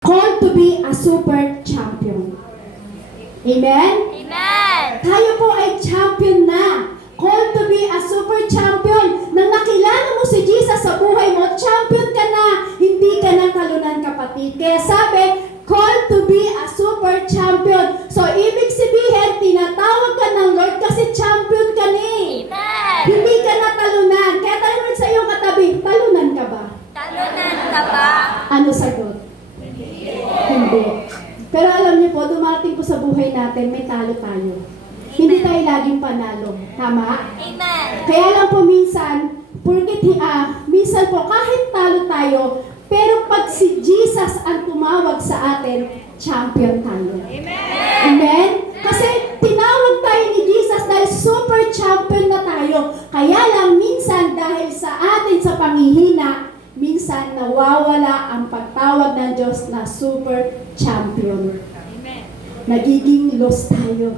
called to be a super champion. Amen? Amen! Tayo po ay champion na. Called to be a super champion. Nang nakilala mo si Jesus sa buhay mo, champion ka na. Hindi ka na talunan, kapatid. Kaya sabi, called to be a super champion. So, ibig sabihin, tinatawag ka ng Lord kasi champion ka ni. Amen! Hindi ka na talunan. Kaya tanong mo sa iyong katabi, talunan ka ba? Talunan ka ba? Ano sagot? Hindi. Pero alam niyo po, dumating po sa buhay natin, may talo tayo. Hindi tayo laging panalo. Tama? Amen! Kaya lang po minsan, minsan po kahit talo tayo, pero pag si Jesus ang tumawag sa atin, champion tayo. Amen? Kasi tinawag tayo ni Jesus dahil super champion na tayo. Kaya lang minsan dahil sa atin sa panghihina, minsan nawawala ang pagtawag ng Diyos na super champion. Amen! Nagiging lost tayo.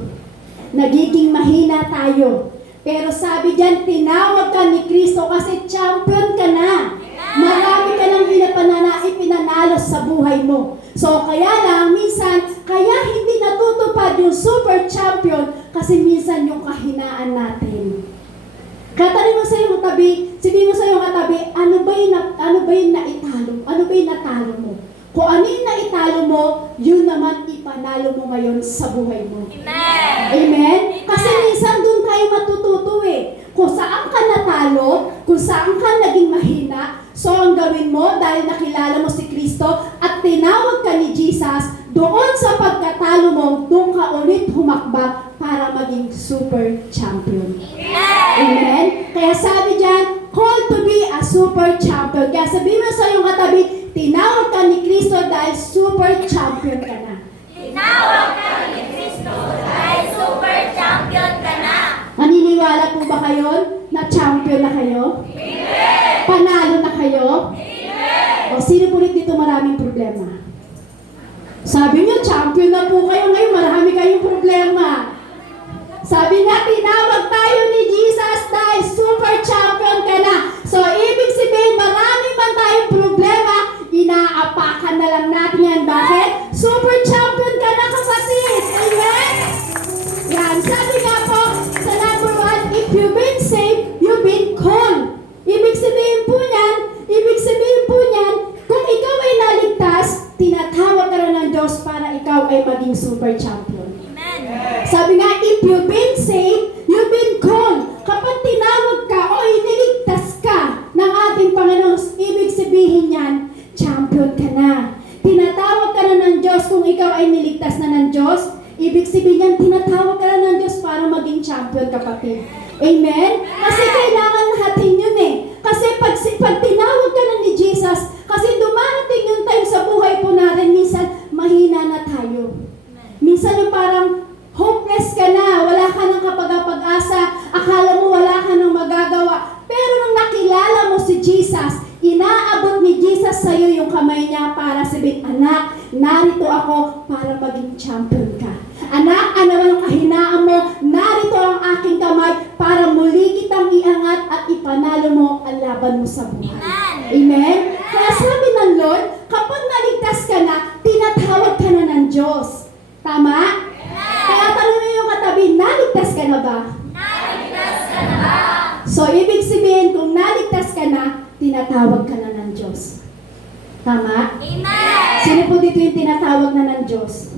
Nagiging mahina tayo. Pero sabi diyan, tinawag ka ni Kristo kasi champion ka na. Marami ka nang ipinanalo sa buhay mo. So kaya lang, minsan, kaya hindi natutupad yung super champion kasi minsan yung kahinaan natin. Katanong mo sa iyong katabi, sabihin mo sa iyong katabi, ano ba yung naitalo? Ano ba yung natalo mo? Kung ano yung naitalo mo, yun naman ipanalo mo ngayon sa buhay mo. Amen! Amen? Kasi minsan doon tayo matututo eh. Kung saan ka natalo, kung saan ka naging mahina, so ang gawin mo dahil nakilala mo si Kristo at tinawag ka ni Jesus, doon sa pagkatalo mo, doon ka ulit humakbang para maging super champion. Amen? Kaya sabi diyan, called to be a super champion. Kaya sabihin mo sa iyong katabi, tinawag ka ni Kristo dahil super champion ka na. Tinawag ka ni Kristo dahil super champion ka na. Naniniwala po ba kayo na champion na kayo? Amen! Panalo na kayo? Amen! O sino po ulit dito maraming problema? Sabi niyo, champion na po kayo ngayon, marami kayong problema. Sabi nga, tinawag tayo ni Jesus dahil super champion ka na. So, ibig sabihin, marami man tayong problema, inaapakan na lang natin yan. Bakit? Super champion ka na, kapatid. Amen? Yan. Sabi nga po, sa number 1, if you've been saved, you've been called. Ibig sabihin po niyan, kung ikaw ay naligtas, tinatawag ka na ng Diyos para ikaw ay maging super champion. Amen! Sabi nga, if you've been saved, you've been called. Kapag tinawag ka o iniligtas ka ng ating Panginoon, ibig sabihin niyan, champion ka na. Tinatawag ka na ng Diyos kung ikaw ay niligtas na ng Diyos. Ibig sabihin niyan, tinatawag ka na ng Diyos para maging champion, kapatid. Amen? Kasi kailangan natin yun eh. Kasi pag tinawag ka na ni Jesus, kasi dumarating yung time sa buhay po natin, minsan mahina na tayo. Minsan yung parang hopeless ka na, wala ka ng kapag-asa, akala mo wala ka ng magagawa. Pero nung nakilala mo si Jesus, inaabot ni Jesus sa iyo yung kamay niya para sabihin, anak, narito ako para maging champion ka. Anak, ano man ang kahinaan mo, narito ang aking kamay para muli kitang iangat at ipanalo mo ang laban mo sa buhay. Amen? Kaya sabi ng Lord, kapag naligtas ka na, tinatawag ka na ng Diyos. Tama? Kaya tanong mo yung katabi, naligtas ka na ba? Naligtas ka na ba? So, ibig sabihin, kung naligtas ka na, tinatawag ka na ng Diyos. Tama? Amen! Sino po dito yung tinatawag na ng Diyos?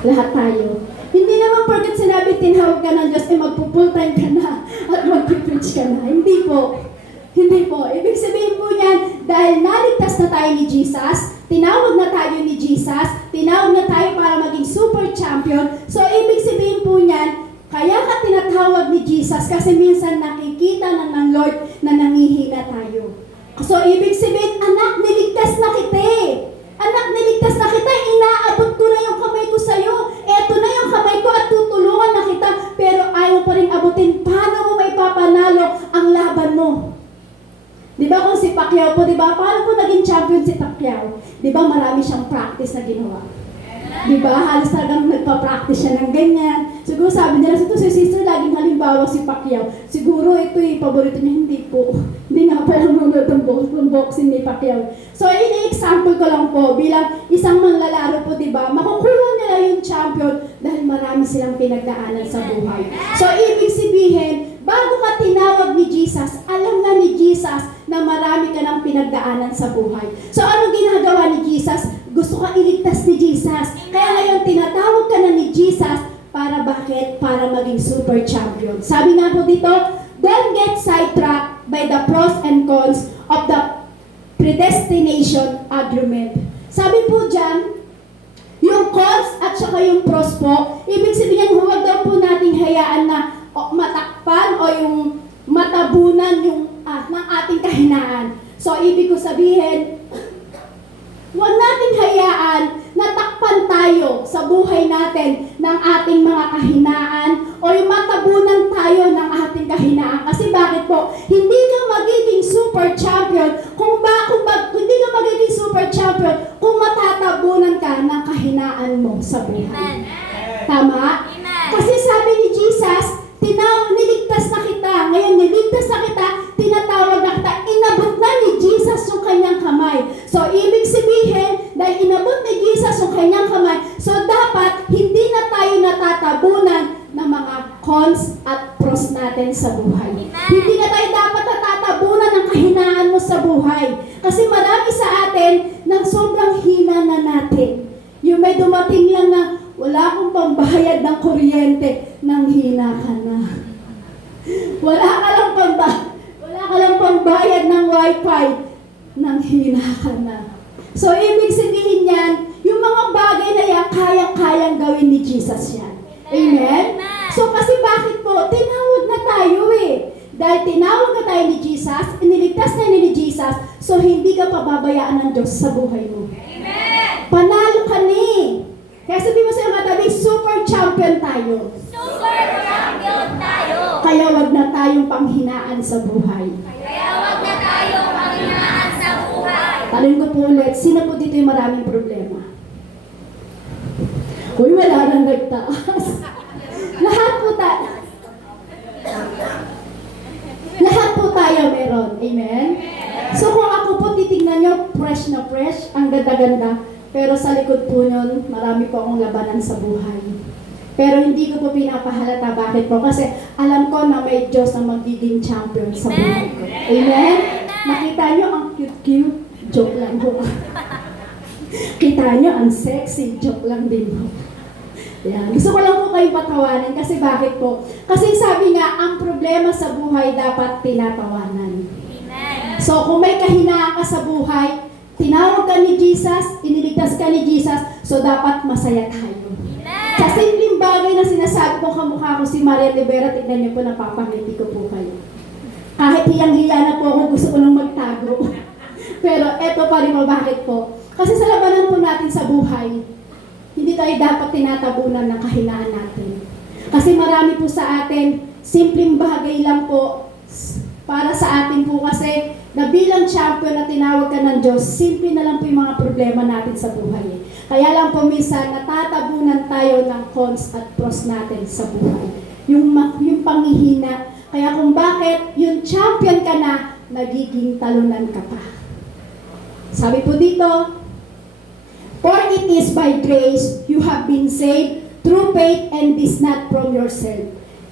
Lahat tayo. Hindi naman porket sinabi tinawag ka ng Diyos, magpo-full time ka na at magpipreach ka na. Hindi po. Hindi po. Ibig sabihin po niyan, dahil naligtas na tayo ni Jesus, tinawag na tayo ni Jesus, tinawag na tayo para maging super champion. So, ibig sabihin po niyan, kaya ka tinatawag ni Jesus kasi minsan nakikita na ng Lord na nangihina tayo. So, ibig sabihin, anak, niligtas na kita eh. Anak, niligtas na kita, inaabot ko na yung kamay ko sa'yo. Eto na yung kamay ko at tutulungan na kita. Pero ayaw pa rin abutin, paano mo may papanalo ang laban mo? Di ba kung si Pacquiao po, di ba? Paano po naging champion si Pacquiao? Di ba marami siyang practice na ginawa? Di ba? Halos talagang nagpa-practice siya ng ganyan. Siguro sabi nila, ito si sister, laging halimbawa si Pacquiao. Siguro ito yung paborito niya. Hindi po. Hindi nga pala nanonood ng boxing ni Pacquiao. So, ini-example ko lang po, bilang isang manlalaro po, di ba? Makukuha nila yung champion dahil marami silang pinagdaanan sa buhay. So, ibig sabihin, bago ka tinawag ni Jesus, alam na ni Jesus na marami ka ng pinagdaanan sa buhay. So, ano ginagawa ni Jesus? Gusto ka iligtas ni Jesus. Kaya ngayon, tinatawag ka na ni Jesus para bakit? Para maging super champion. Sabi nga po dito, don't get sidetracked by the pros and cons of the predestination argument. Sabi po dyan, yung cons at saka yung pros po, ibig sabihin, huwag daw po nating hayaan na matakpan o yung matabunan yung ng ating kahinaan. So, ibig ko sabihin, huwag nating hayaan na takpan tayo sa buhay natin ng ating mga kahinaan o yung matabunan tayo ng ating kahinaan. Kasi bakit po? Hindi ka magiging super champion hindi ka magiging super champion kung matatabunan ka ng kahinaan mo sa buhay. Amen. Tama? Amen. Kasi sabi ni Jesus, niligtas na kita. Ngayon, niligtas na kita, tinatawag na kita, inabot na ni Jesus yung kanyang kamay. So, ibig sabihin, dahil inabot ni Jesus yung kanyang kamay, so dapat hindi na tayo natatabunan ng mga cons at pros natin sa buhay. Amen. Hindi na tayo dapat natatabunan ng kahinaan mo sa buhay. Kasi marami sa atin nang sobrang hina na natin. Yung may dumating lang na wala akong pambayad ng kuryente, nang hina ka na. Wala ka lang pambayad ng wifi, nang hina ka na. So, ibig sabihin yan, yung mga bagay na yan, kayang-kayang gawin ni Jesus yan. Amen? So, kasi bakit po? Tinawag na tayo eh. Dahil tinawag na tayo ni Jesus, iniligtas na ni Jesus, so hindi ka pababayaan ng Diyos sa buhay mo. Amen. Panalo ka ni. Kaya sabi mo sa mga tabi, super champion tayo. Super champion tayo. Kaya wag na tayong panghinaan sa buhay. Kaya wag na tayong panghinaan sa buhay. Tanong ko po ulit, sino po dito yung maraming problema? Uy, wala nang nagtaas. Lahat po tayo. Lahat po tayo meron. Amen? So kung ako po titignan nyo, fresh na fresh, ang ganda-ganda. Pero sa likod po nun, marami po akong labanan sa buhay. Pero hindi ko po pinapahalata. Bakit po? Kasi alam ko na may Diyos na magiging champion sa buhay ko. Amen? Nakita nyo ang cute-cute? Joke lang po. Kita nyo ang sexy? Joke lang din po. Yan. Gusto ko lang po kayong patawanan kasi bakit po? Kasi sabi nga, ang problema sa buhay dapat tinatawanan. Amen. So kung may kahinaan ka sa buhay, tinawag ka ni Jesus, iniligtas ka ni Jesus, so dapat masaya tayo. Sa simpleng bagay na sinasabi ko, kamukha ko si Maria Rivera, tignan niyo po, napapangiti ko po kayo. Kahit hiyang-hiya na po ako, gusto ko nang magtago. Pero eto pa rin mo, bakit po? Kasi sa labanan po natin sa buhay, hindi tayo dapat tinatabunan ng kahinaan natin. Kasi marami po sa atin, simpleng bagay lang po, para sa atin po kasi, na bilang champion na tinawag ka ng Diyos, simple na lang po yung mga problema natin sa buhay. Kaya lang po minsan, natatabunan tayo ng cons at pros natin sa buhay. Yung panghihina. Kaya kung bakit yung champion ka na, nagiging talunan ka pa. Sabi po dito, for it is by grace you have been saved through faith, and this not from yourself.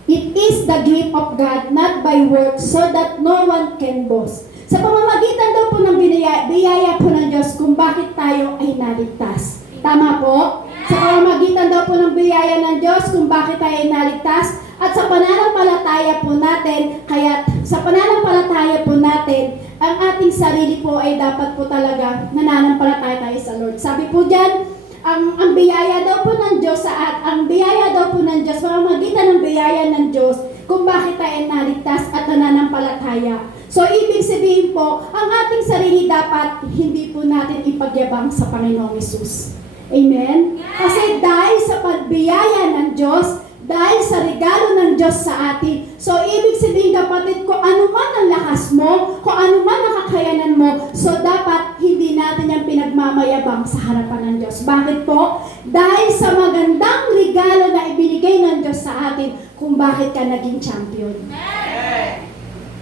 It is the gift of God, not by works, so that no one can boast. Sa pamamagitan daw po ng biyaya po ng Diyos kung bakit tayo ay naligtas. Tama po? Sa pamamagitan daw po ng biyaya ng Diyos kung bakit tayo ay naligtas, at sa pananampalataya po natin, kaya sa pananampalataya po natin, ang ating sarili po ay dapat po talaga nananampalataya tayo sa Lord. Sabi po dyan, ang biyaya daw po ng Diyos ang biyaya daw po ng Diyos, pamamagitan ng biyaya ng Diyos, kung bakit tayo ay naligtas at nananampalataya. So, ibig sabihin po, ang ating sarili dapat hindi po natin ipagyabang sa Panginoong Hesus. Amen? Kasi dahil sa pagbiyaya ng Diyos, dahil sa regalo ng Diyos sa atin. So, ibig sabihin kapatid, kung ano man ang lakas mo, kung ano man ang kakayanan mo, so dapat hindi natin yan pinagmamayabang sa harapan ng Diyos. Bakit po? Dahil sa magandang regalo na ibinigay ng Diyos sa atin, kung bakit ka naging champion.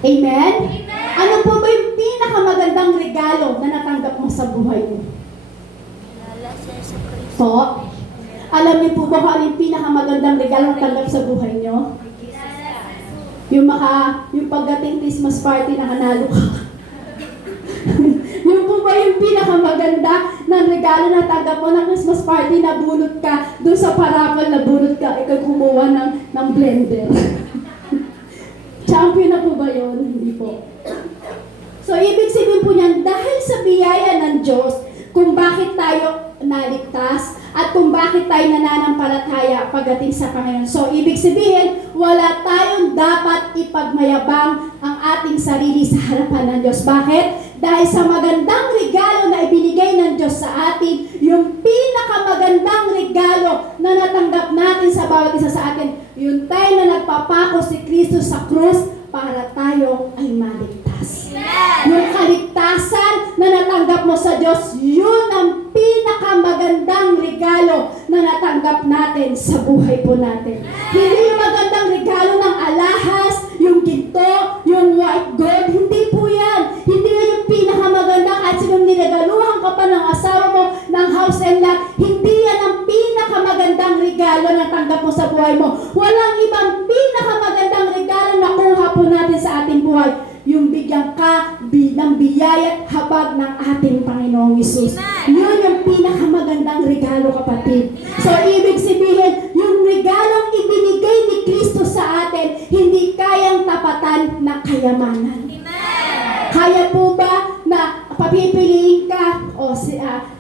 Amen? Ano po ba yung pinakamagandang regalo na natanggap mo sa buhay mo? Po? Alam niyo po ba kung ano yung pinakamagandang regalo na tanggap sa buhay niyo? Yung pagdating Christmas party na nanalo ka. Yung po ba yung pinakamaganda na regalo na tanggap mo ng Christmas party na bunot ka, doon sa parapal na bunot ka, ikaw kumuha ng blender. Champion na po ba yun? Hindi po. So, ibig sabihin po niyan, dahil sa biyaya ng Diyos, kung bakit tayo naligtas at kung bakit tayo nananampalataya pagdating sa Panginoon. So, ibig sabihin, wala tayong dapat ipagmayabang ang ating sarili sa harapan ng Diyos. Bakit? Dahil sa magandang regalo na ibinigay ng Diyos sa atin, yung pinakamagandang regalo na natanggap natin sa bawat isa sa atin, yung time na nagpapako si Kristo sa krus para tayo ay maligtas. Yung kaligtasan na natanggap mo sa Diyos, yun ang pinakamagandang regalo na natanggap natin sa buhay po natin. Hindi yung magandang regalo ng alahas, yung ginto, yung white gold, hindi po yan. Hindi yan yung pinakamaganda kahit sinong niregaluhan ka pa ng asawa mo ng house and lot, hindi yan ang pinakamagandang regalo na tanggap mo sa buhay mo. Walang ibang pinakamagandang regalo na kuha po natin sa ating buhay. Yung bigyan ka ng biyaya at habag ng ating Panginoong Hesus. Yun yung pinakamagandang regalo, kapatid. So, ibig sabihin, yung regalong ibinigay ni Kristo sa atin, hindi kayang tapatan ng kayamanan. Kaya po ba na papipiliin ka,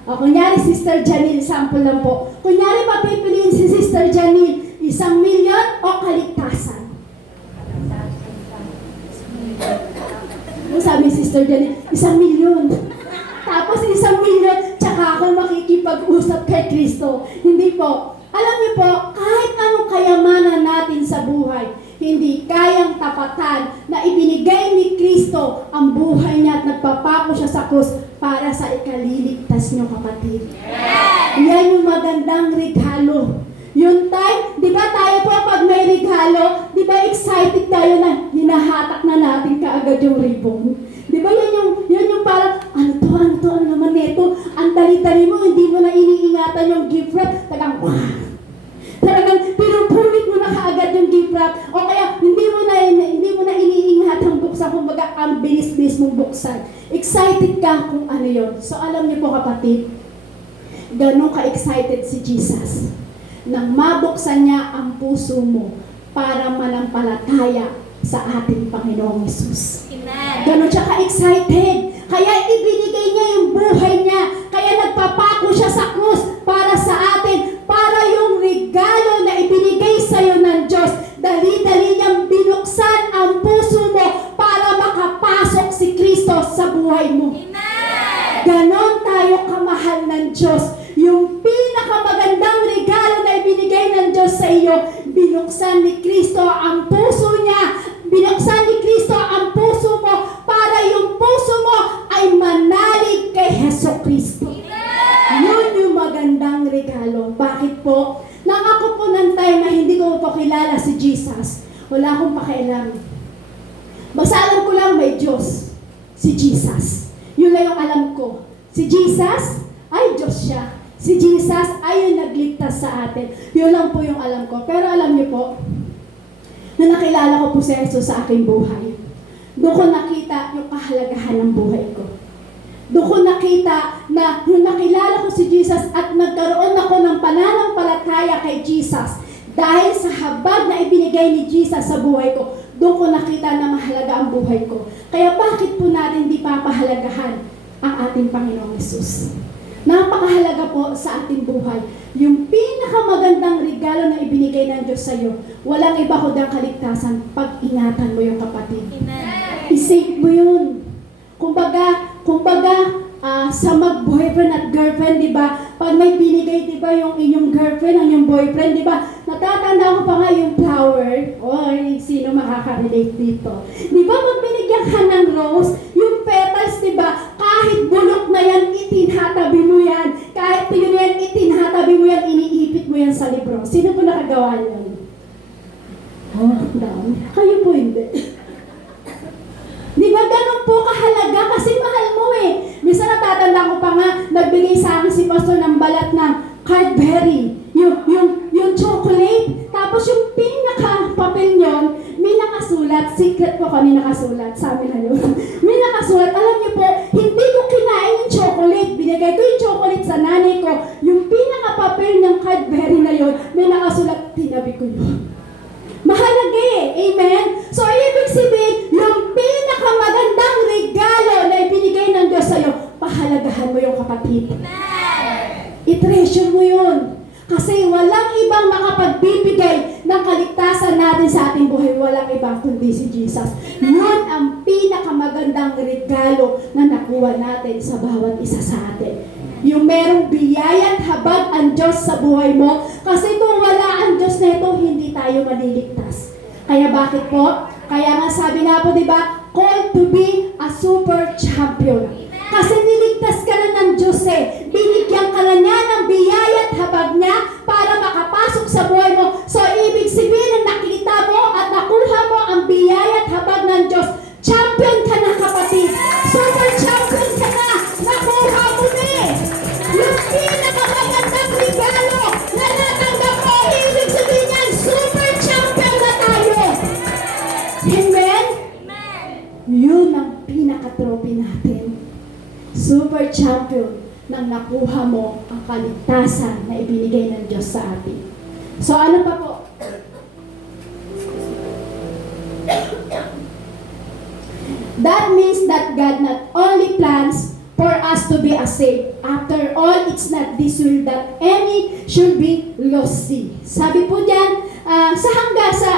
kunyari Sister Janine, sample lang po. Kunyari papipiliin si Sister Janine, 1,000,000 o kaligtasan? Yung sabi Sister Janine, 1,000,000. Tapos 1,000,000, tsaka ako makikipag-usap kay Kristo. Hindi po. Alam niyo po, kahit anong kayamanan natin sa buhay, hindi kayang tapatan na ibinigay ni Kristo ang buhay niya at nagpapako siya sa krus para sa ikaliligtas niyo, kapatid. Yan yung magandang regalo. Yung time, di ba tayo po pag may regalo, di ba excited tayo na hinahatak na natin kaagad yung ribbon? Di ba yan yung parang, ano naman neto? Ang dali-dali mo, hindi mo na iniingatan yung gift wrap, talagang pinupulit mo na kaagad yung gift wrap, o kaya hindi mo na iniingatan buksan, kumbaga ang bilis-bilis mong buksan. Excited ka kung ano yun. So alam niyo po, kapatid, ganun ka-excited si Jesus nang mabuksan niya ang puso mo para manampalataya sa ating Panginoong Hesus. Ganon siya ka-excited. Kaya ibinigay niya yung buhay niya. Kaya nagpapako siya sa krus para sa atin. Para yung regalo na ibinigay sa'yo ng Diyos, dali-dali niyang binuksan ang puso mo para makapasok si Kristo sa buhay mo. Ganon tayo kamahal ng Diyos. Yung pinakamagandang regalo na ibinigay ng Diyos sa iyo, binuksan ni Kristo ang puso niya. Binuksan ni Kristo ang puso mo para yung puso mo ay manalig kay Hesus Kristo. Yun yung magandang regalo. Bakit po? Nang ako po ng time na hindi ko po kilala si Jesus, wala akong pakialam. Basta alam ko lang may Diyos, si Jesus. Yun lang yung alam ko. Si Jesus, ay Diyos siya. Si Jesus ay yung nagligtas sa atin. Yun lang po yung alam ko. Pero alam niyo po, na nakilala ko po si Jesus sa aking buhay, doon ko nakita yung kahalagahan ng buhay ko. Doon ko nakita na nung nakilala ko si Jesus at nagkaroon ako ng pananampalataya kay Jesus, dahil sa habag na ibinigay ni Jesus sa buhay ko, doon ko nakita na mahalaga ang buhay ko. Kaya bakit po natin di papahalagahan ang ating Panginoong Hesus? Napakahalaga po sa ating buhay. Yung pinakamagandang regalo na ibinigay ng Diyos sa iyo, walang iba kundi ang kaligtasan. Pag-ingatan mo yung kapatid. I-save mo yun. Kumbaga, sa mag-boyfriend at girlfriend, di ba? Pag may binigay, di ba, yung inyong girlfriend, ang inyong boyfriend, di ba? Na Natatanda ko pa nga yung flower. Oy, sino makaka-relate dito? Di ba pag binigyan ka ng rose, yung petals, di ba, kahit bulok na yan, itinhatabi mo yan. Kahit yun yan, itinhatabi mo yan, iniipit mo yan sa libro. Sino po nakagawa yan? Oh, dami. Kayo po hindi. Di ba ganun po kahalaga? Kasi mahal mo eh. Minsan natatanda ko pa nga, nagbigay sa akin si pastor ng balat ng Cadbury. Yung chocolate. Tapos yung pinaka-papel nyon, may nakasulat. Secret po kami nakasulat. Sabi na yun. May nakasulat. Alam niyo po, hindi ko kinain yung chocolate. Binigay ko yung chocolate sa nanay ko. Yung pinaka-papel ng Cadbury na yun, may nakasulat. Tinabi ko yun. Mahalaga eh. Amen? So, ibig sabihin, yung pinakamagandang regalo na ibinigay ng Diyos sa'yo, pahalagahan mo yung kapatid. I-treasure mo yun. Kasi walang ibang makapagbibigay ng kaligtasan natin sa ating buhay. Walang ibang kundi si Jesus. Yun ang pinakamagandang regalo na nakuha natin sa bawat isa sa atin. Yung merong biyaya at habag ang Diyos sa buhay mo. Kasi kung wala ang Diyos na ito, hindi tayo maliligtas. Kaya bakit po? Kaya nga sabi nga po, di ba, called to be a super champion. Kasi niligtas ka na ng Diyos eh. Binigyan ka na niya ng biyaya at habag niya para makapasok sa buhay mo. So, ibig sabihin na nakita mo at nakuha mo ang biyaya at habag ng Diyos. Champion ka na, kapatid. Super champion ka na. Nakuha mo na eh. Yung pinakamagandang regalo na natanggap mo, ibig sabihin yan, super champion na tayo. Amen? Yun ang pinaka-trophy natin. Super champion nang nakuha mo ang kaligtasan na ibinigay ng Diyos sa atin. So ano pa po? That means that God not only plans for us to be saved. After all, it's not this will that any should be lost. Sabi po diyan,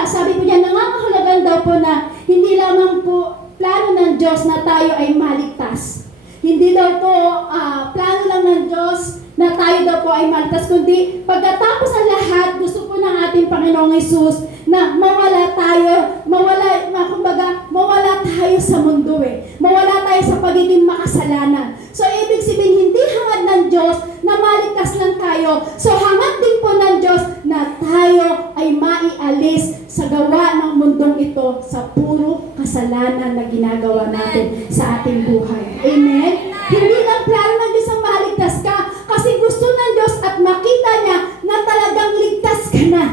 sabi po diyan, nangangahulugan daw po na hindi lamang po plano ng Diyos na tayo ay maligtas. Hindi daw po plano lang ng Diyos na tayo daw po ay maligtas, kundi pagkatapos ang lahat, gusto po ng ating Panginoong Hesus na mawala tayo sa mundo eh. Mawala tayo sa pagiging makasalanan. So, ibig sabihin, hindi hangad ng Diyos na maligtas lang tayo. So, hangad din po ng Diyos na tayo ay maialis sa gawa ng mundong ito sa puro kasalanan na ginagawa natin sa ating buhay. Amen? Hindi lang plano ng Diyos ang maligtas ka kasi gusto ng Diyos at makita niya na talagang ligtas ka na.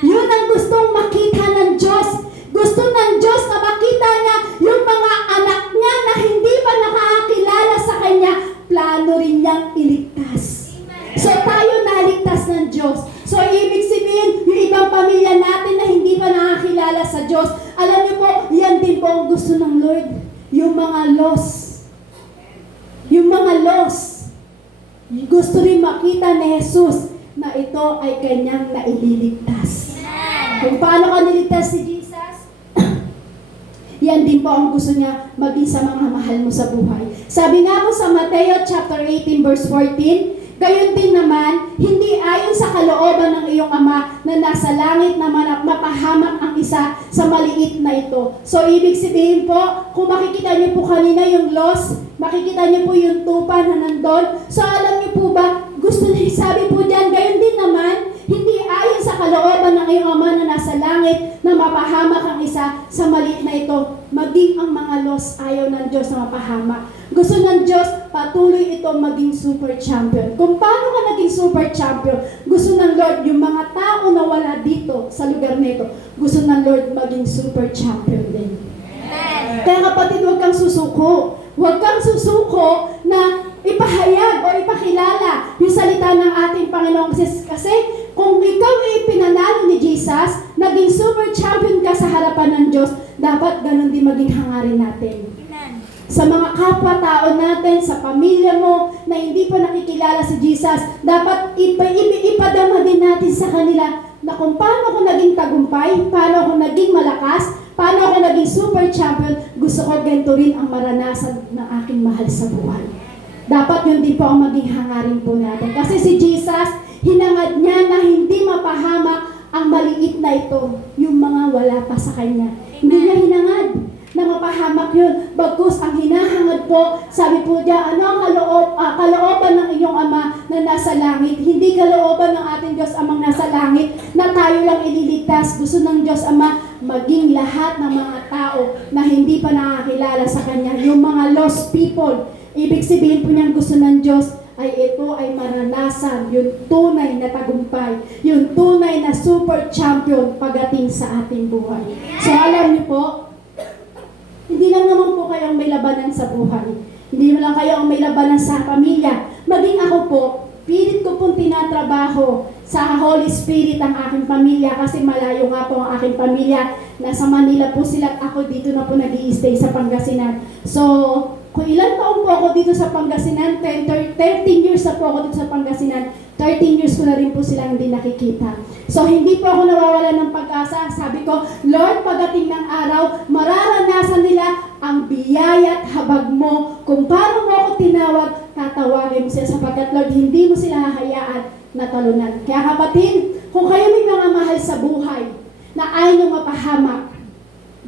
Yun ang gustong makita ng Diyos. Gusto ng Diyos na makita niya yung mga anak niya na hindi pa nakakakilala sa Kanya, plano rin niyang iligtas. So tayo naligtas ng Diyos. So ibig sabihin, yung ibang pamilya natin na hindi pa nakakilala sa Diyos, alam niyo po, yan din po ang gusto ng Lord. Yung mga lost. Yung mga lost. Gusto rin makita ni Jesus na ito ay Kanyang naililigtas. Kung paano ka niligtas si Jesus, yan din po ang gusto niya maging sa mga mahal mo sa buhay. Sabi nga po sa Mateo chapter 18 verse 14, gayon din naman, hindi ayon sa kalooban ng iyong Ama na nasa langit naman at mapahamak ang isa sa maliit na ito. So ibig sabihin po, kung makikita niyo po kanina yung loss, makikita niyo po yung tupa na nandun. So alam niyo po ba, gusto niya, sabi po dyan, gayon din naman, hindi ayon sa kalooban ng iyong Ama na nasa langit na mapahamak ang isa sa maliit na ito. Maging ang mga lost ayaw ng Diyos na mapahamak. Gusto ng Diyos patuloy ito maging super champion. Kung paano ka naging super champion, gusto ng Lord yung mga tao na wala dito sa lugar nito, gusto ng Lord maging super champion din. Kaya kapatid, huwag kang susuko. Huwag kang susuko na ipahayag o ipakilala yung salita ng ating Panginoong kasi kung ikaw ay pinanalo ni Jesus, naging super champion ka sa harapan ng Diyos, dapat ganun din maging hangarin natin. Sa mga kapwa-tao natin, sa pamilya mo na hindi pa nakikilala si Jesus, dapat ipadama din natin sa kanila na kung paano ako naging tagumpay, paano ako naging malakas, paano ako naging super champion, gusto ko ganito rin ang maranasan ng aking mahal sa buhay. Dapat yun din po ang maging hangarin po natin. Kasi si Jesus, hinangad niya na hindi mapahamak ang maliit na ito, yung mga wala pa sa Kanya. Hindi niya hinangad na mapahamak yun. Bagkus ang hinahangad po, sabi po niya, ano ang kalooban ng inyong Ama na nasa langit? Hindi kalooban ng ating Diyos Amang nasa langit na tayo lang ililigtas. Gusto ng Diyos Ama maging lahat ng mga tao na hindi pa nakakilala sa Kanya, yung mga lost people. Ibig sabihin po niyan, gusto ng Diyos ay ito ay maranasan yung tunay na tagumpay, yung tunay na super champion pagdating sa ating buhay. So alam niyo po, hindi lang naman po kayong may labanan sa buhay. Hindi lang kayo ang may labanan sa pamilya. Maging ako po, pilit ko pong tinatrabaho sa Holy Spirit ang aking pamilya kasi malayo nga po ang aking pamilya. Nasa Manila po sila at ako dito na po nag-i-stay sa Pangasinan. So, kung ilan taon po ako dito sa Pangasinan, 13 years na po ako dito sa Pangasinan, 13 years ko na rin po silang hindi nakikita. So, hindi po ako nawawala ng pag-asa. Sabi ko, Lord, pagdating ng araw, mararanasan nila ang biyaya at habag mo. Kung paano mo ako tinawag, tatawagin mo sila sapagkat, Lord, hindi mo sila hahayaan na talunan. Kaya kapatid, kung kayo may mga mahal sa buhay na ayaw nyo mapahamak,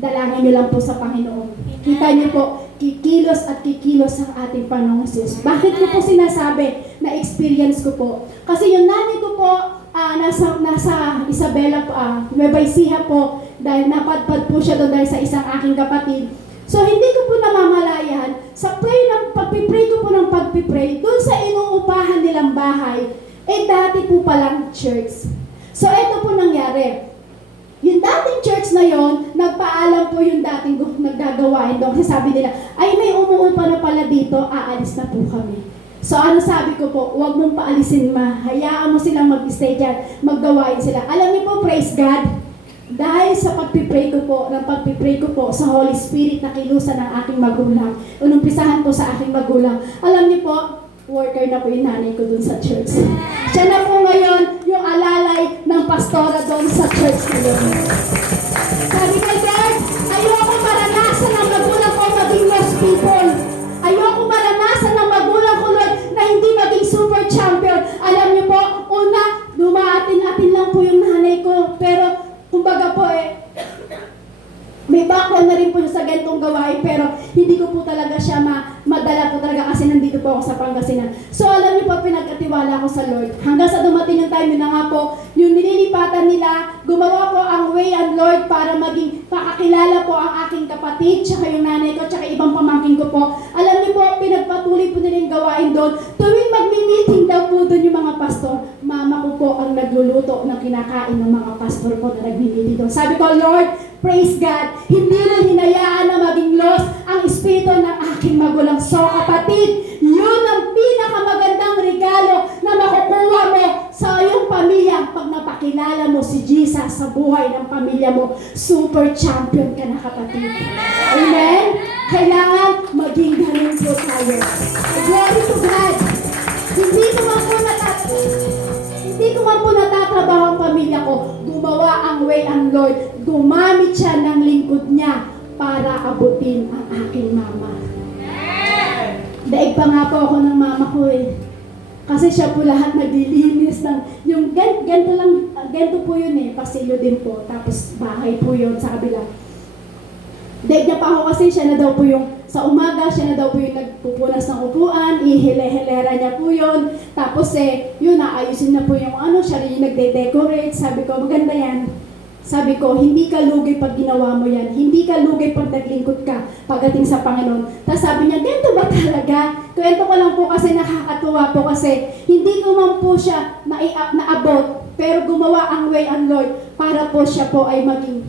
dalangin nyo lang po sa Panginoon. Kita nyo po, kikilos at kikilos ang ating Panginoong Jesus. Bakit ko po sinasabi na experience ko po? Kasi yung nanay ko po, nasa Isabela, Nueva Ecija po, dahil napadpad po siya doon dahil sa isang aking kapatid. So hindi ko po namamalayan, sa pagpipray ko po ng pagpipray, doon sa inuupahan nilang bahay, dati po palang church. So ito po nangyari. Yung dating church na yon, nagpaalam po yung dating naggagawain doon. Kasi sabi nila, ay may umuupa na pala dito, aalis na po kami. So ano sabi ko po, huwag mong paalisin ma. Hayaan mo silang mag-stay dyan, maggawain sila. Alam niyo po, praise God, dahil sa pagpipray ko po sa Holy Spirit na kilusan ng aking magulang, unumpisahan po sa aking magulang. Alam niyo po, worker na po yung nanay ko dun sa church. Siya na po ngayon yung alalay ng pastora doon sa church ngayon. Sabi kay God, ayoko maranasan ng magulang ko maging lost people. Ayoko maranasan ng magulang ko, Lord, na hindi maging super champion. Alam niyo po, una, dumaatin-atin lang po yung nanay ko. Pero, kumbaga po may background na rin po sa ganitong gawain, pero hindi ko po talaga siya madala po talaga kasi nandito po ako sa Pangasinan. So alam niyo po, pinagkatiwala ko sa Lord. Hanggang sa dumating yung time na nga po, yung nililipatan nila, gumawa po ang way and Lord para maging pakakilala po ang aking kapatid, tsaka yung nanay ko, tsaka ibang pamangkin ko po. Alam niyo po, pinagpatuloy po nila yung gawain doon. Tuwing magmi-meeting daw po doon yung mga pastor, mama ko po ang nagluluto ng kinakain ng mga pastor po na nagmi-meeting doon. Sabi ko, Lord, praise God, hindi rin hinayaan na maging lost ang espiritu ng aking magulang. So kapatid, yun ang pinakamagandang regalo na makukuha mo sa iyong pamilya pag napakilala mo si Jesus sa buhay ng pamilya mo. Super champion ka na, kapatid. Amen? Kailangan maging ganun po tayo. Glory to God. Hindi ko man po natatrabaho ang pamilya ko. Gumawa ang way ang Lord. Gumamit siya ng lingkod niya para abutin ang aking mama. Daig pa nga po ako ng mama ko Kasi siya po lahat naglilinis ng, yung ganito po yun pasilyo din po. Tapos bahay po yun sa kabila. Daig niya pa ako kasi siya na daw po yung, sa umaga, siya na daw po yung nagpupunas ng upuan, ihile-hilera niya po yun. Tapos yun, naayusin na po yung siya rin yung nagde-decorate. Sabi ko, maganda yan. Sabi ko, hindi ka lugi pag ginawa mo yan. Hindi ka lugi pag naglingkod ka pagdating sa Panginoon. Tapos sabi niya, ganito ba talaga? Kwento ko lang po kasi nakakatuwa po kasi hindi ko man po siya naabot. Pero gumawa ang way ang Lord para po siya po ay maging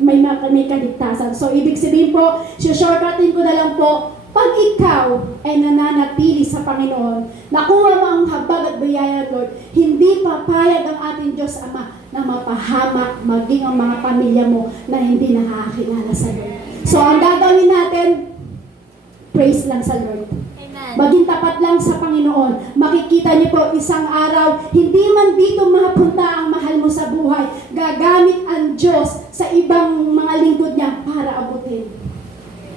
may kaligtasan. So, ibig sabihin po, shortcutin ko na lang po, pag ikaw ay nananatili sa Panginoon, nakuha mo ang habag at biyaya, Lord, hindi papayag ang ating Diyos Ama na mapahamak maging ang mga pamilya mo na hindi nakakakilala sa Lord. So, ang gagawin natin, praise lang sa Lord. Maging tapat lang sa Panginoon. Makikita niyo po, isang araw, hindi man dito mapunta ang mahal mo sa buhay. Gagamit ang Diyos sa ibang mga lingkod niya para abutin.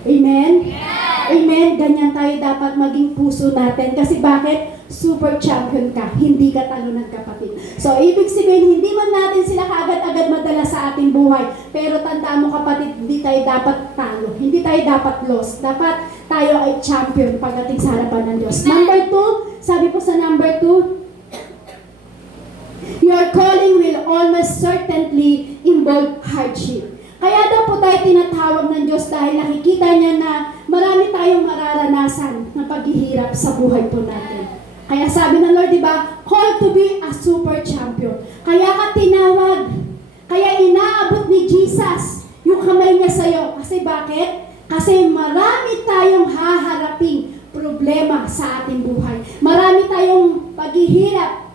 Amen? Yeah. Amen? Ganyan tayo dapat maging puso natin. Kasi bakit? super champion ka, hindi ka talunan, kapatid. So, ibig sabihin, hindi man natin sila kaagad-agad madala sa ating buhay. Pero tandaan mo, kapatid, hindi tayo dapat talo. Hindi tayo dapat lost. Dapat tayo ay champion pagdating sa harapan ng Diyos. Number 2, sabi po sa number 2, your calling will almost certainly involve hardship. Kaya daw po tayo tinatawag ng Diyos dahil nakikita niya na marami tayong mararanasan ng paghihirap sa buhay po natin. Kaya sabi ng Lord, di ba, call to be a super champion. Kaya ka tinawag. Kaya inaabot ni Jesus yung kamay niya sa'yo. Kasi bakit? Kasi marami tayong haharaping problema sa ating buhay. Marami tayong paghihirap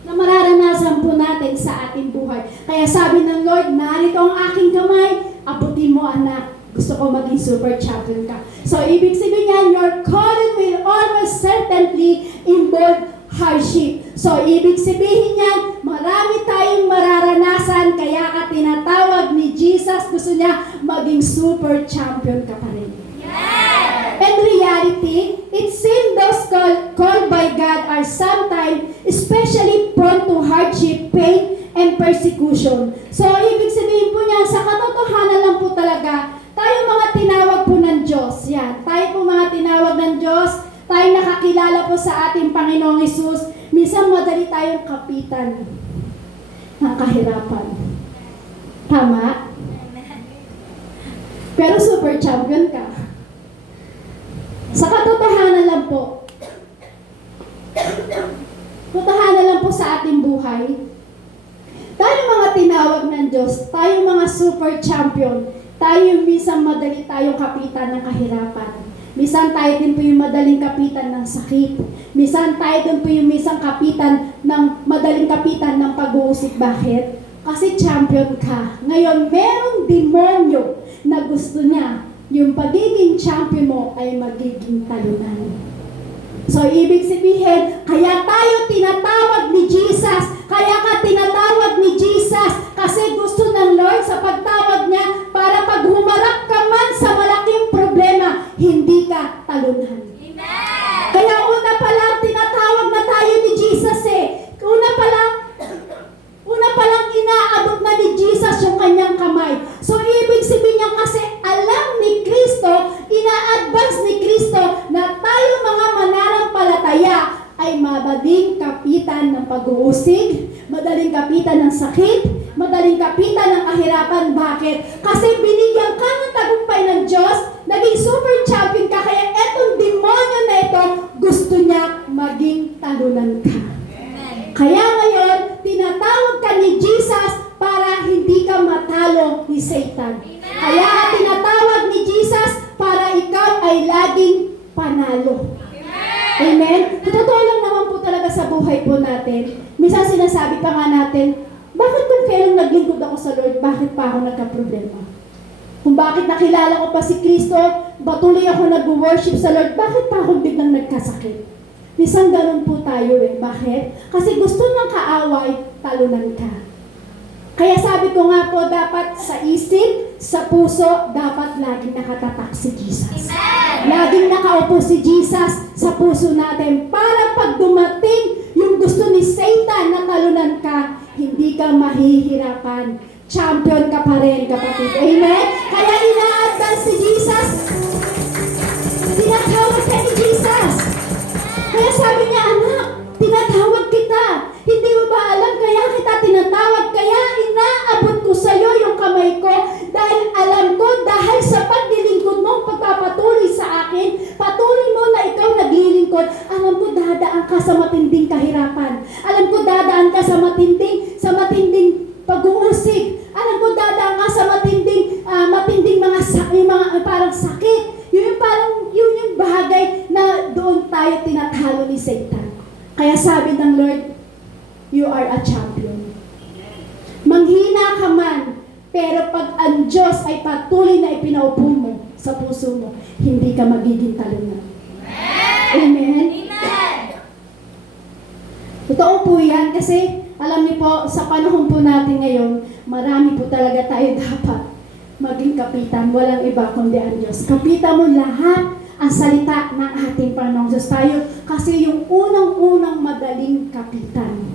na mararanasan po natin sa ating buhay. Kaya sabi ng Lord, narito ang aking kamay, abutin mo, anak. Gusto ko maging super champion ka. So, ibig sabihin yan, your calling will almost certainly involve hardship. So, ibig sabihin yan, marami tayong mararanasan, kaya ka tinatawag ni Jesus, gusto niya maging super champion ka pa rin. In reality, it seems those called by God are sometimes especially prone to hardship, pain, and persecution. So, ibig sabihin po niya, sa katotohanan lang po talaga, tayo mga tinawag po ng Diyos. Yan, tayo po mga tinawag ng Diyos, tayo nakakilala po sa ating Panginoong Hesus. Minsan madali tayong kapitan ng kahirapan. Tama? Pero super champion ka. Sa katotohanan lang po, totohanan lang po sa ating buhay, tayo mga tinawag ng Diyos, tayo mga super champion, tayo minsan madali tayong kapitan ng kahirapan. Minsan tayo din po yung madaling kapitan ng sakit. Minsan tayo din po yung minsan kapitan ng madaling kapitan ng pag-uusik. Bakit? Kasi champion ka. Ngayon, merong demonyo na gusto niya yung pagiging champion mo ay magiging talunan. So, ibig sabihin, kaya tayo tinatawag ni Jesus. Kaya ka tinatawag ni Jesus kasi gusto ng Lord sa pagtawag niya para pag humarap ka man sa malaking problema, hindi ka talunan. Amen! Kaya una pa lang, tinatawag na tayo ni Jesus eh. Una pa lang inaabot na ni Jesus yung kanyang kamay. So, ibig sabihin niya kasi alam ni Kristo, ina-advance ni Kristo na tayo mga mananampalataya ay madaling kapitan ng pag-uusig, madaling kapitan ng sakit, madaling kapitan ng kahirapan. Bakit? Kasi binigyan ka ng tagumpay ng Diyos, naging super champion ka, kaya etong demonyo na ito, gusto niya maging talunan ka. Kaya ngayon, tinatawag ka ni Jesus para hindi ka matalo ni Satan. Kaya tinatawag ni Jesus para ikaw ay laging panalo. Amen? Totoo lang naman po talaga sa buhay po natin. Minsan sinasabi pa nga natin, bakit kung kailang naglingkod ako sa Lord, bakit pa ako nagka-problema? Kung bakit nakilala ko pa si Kristo, patuloy ako nag-worship sa Lord, bakit pa ako biglang nagkasakit? Minsan ganun po tayo eh. Bakit? Kasi gusto ng kaaway, talunan ka. Kaya sabi ko nga po, dapat sa isip, sa puso, dapat laging nakatatak si Jesus. Laging nakaupo si Jesus sa puso natin para pag dumating yung gusto ni Satan na talunan ka, hindi ka mahihirapan. Champion ka pa rin, kapatid. Amen? Kaya ina-advance si Jesus. Tinatawag ka ni Jesus. Kaya sabi niya, anak, tinatawag kita. Hindi mo ba alam kaya kita tinatawag? Kaya inaabot ko sa iyo yung kamay ko dahil alam ko, dahil sa paglilingkod mo, pagpapatuloy sa akin, patuloy mo na ikaw naglilingkod, alam ko dadaan ka sa matinding kahirapan. Alam ko dadaan ka sa matinding pag-uusig. Alam ko dadaan ka sa matinding mga parang sakit. Yun yung bagay na doon tayo tinatalo ni Satan. Kaya sabi ng Lord, you are a champion. Manghina ka man, pero pag ang Diyos ay patuloy na ipinaupo mo sa puso mo, hindi ka magiging talunan. Amen? Amen! Totoo po yan kasi alam niyo po, sa panahon po natin ngayon, marami po talaga tayo dapat maging kapitan. Walang iba kundi ang Diyos. Kapitan mo lahat ang salita ng ating Panginoong Diyos tayo kasi yung unang-unang madaling kapitan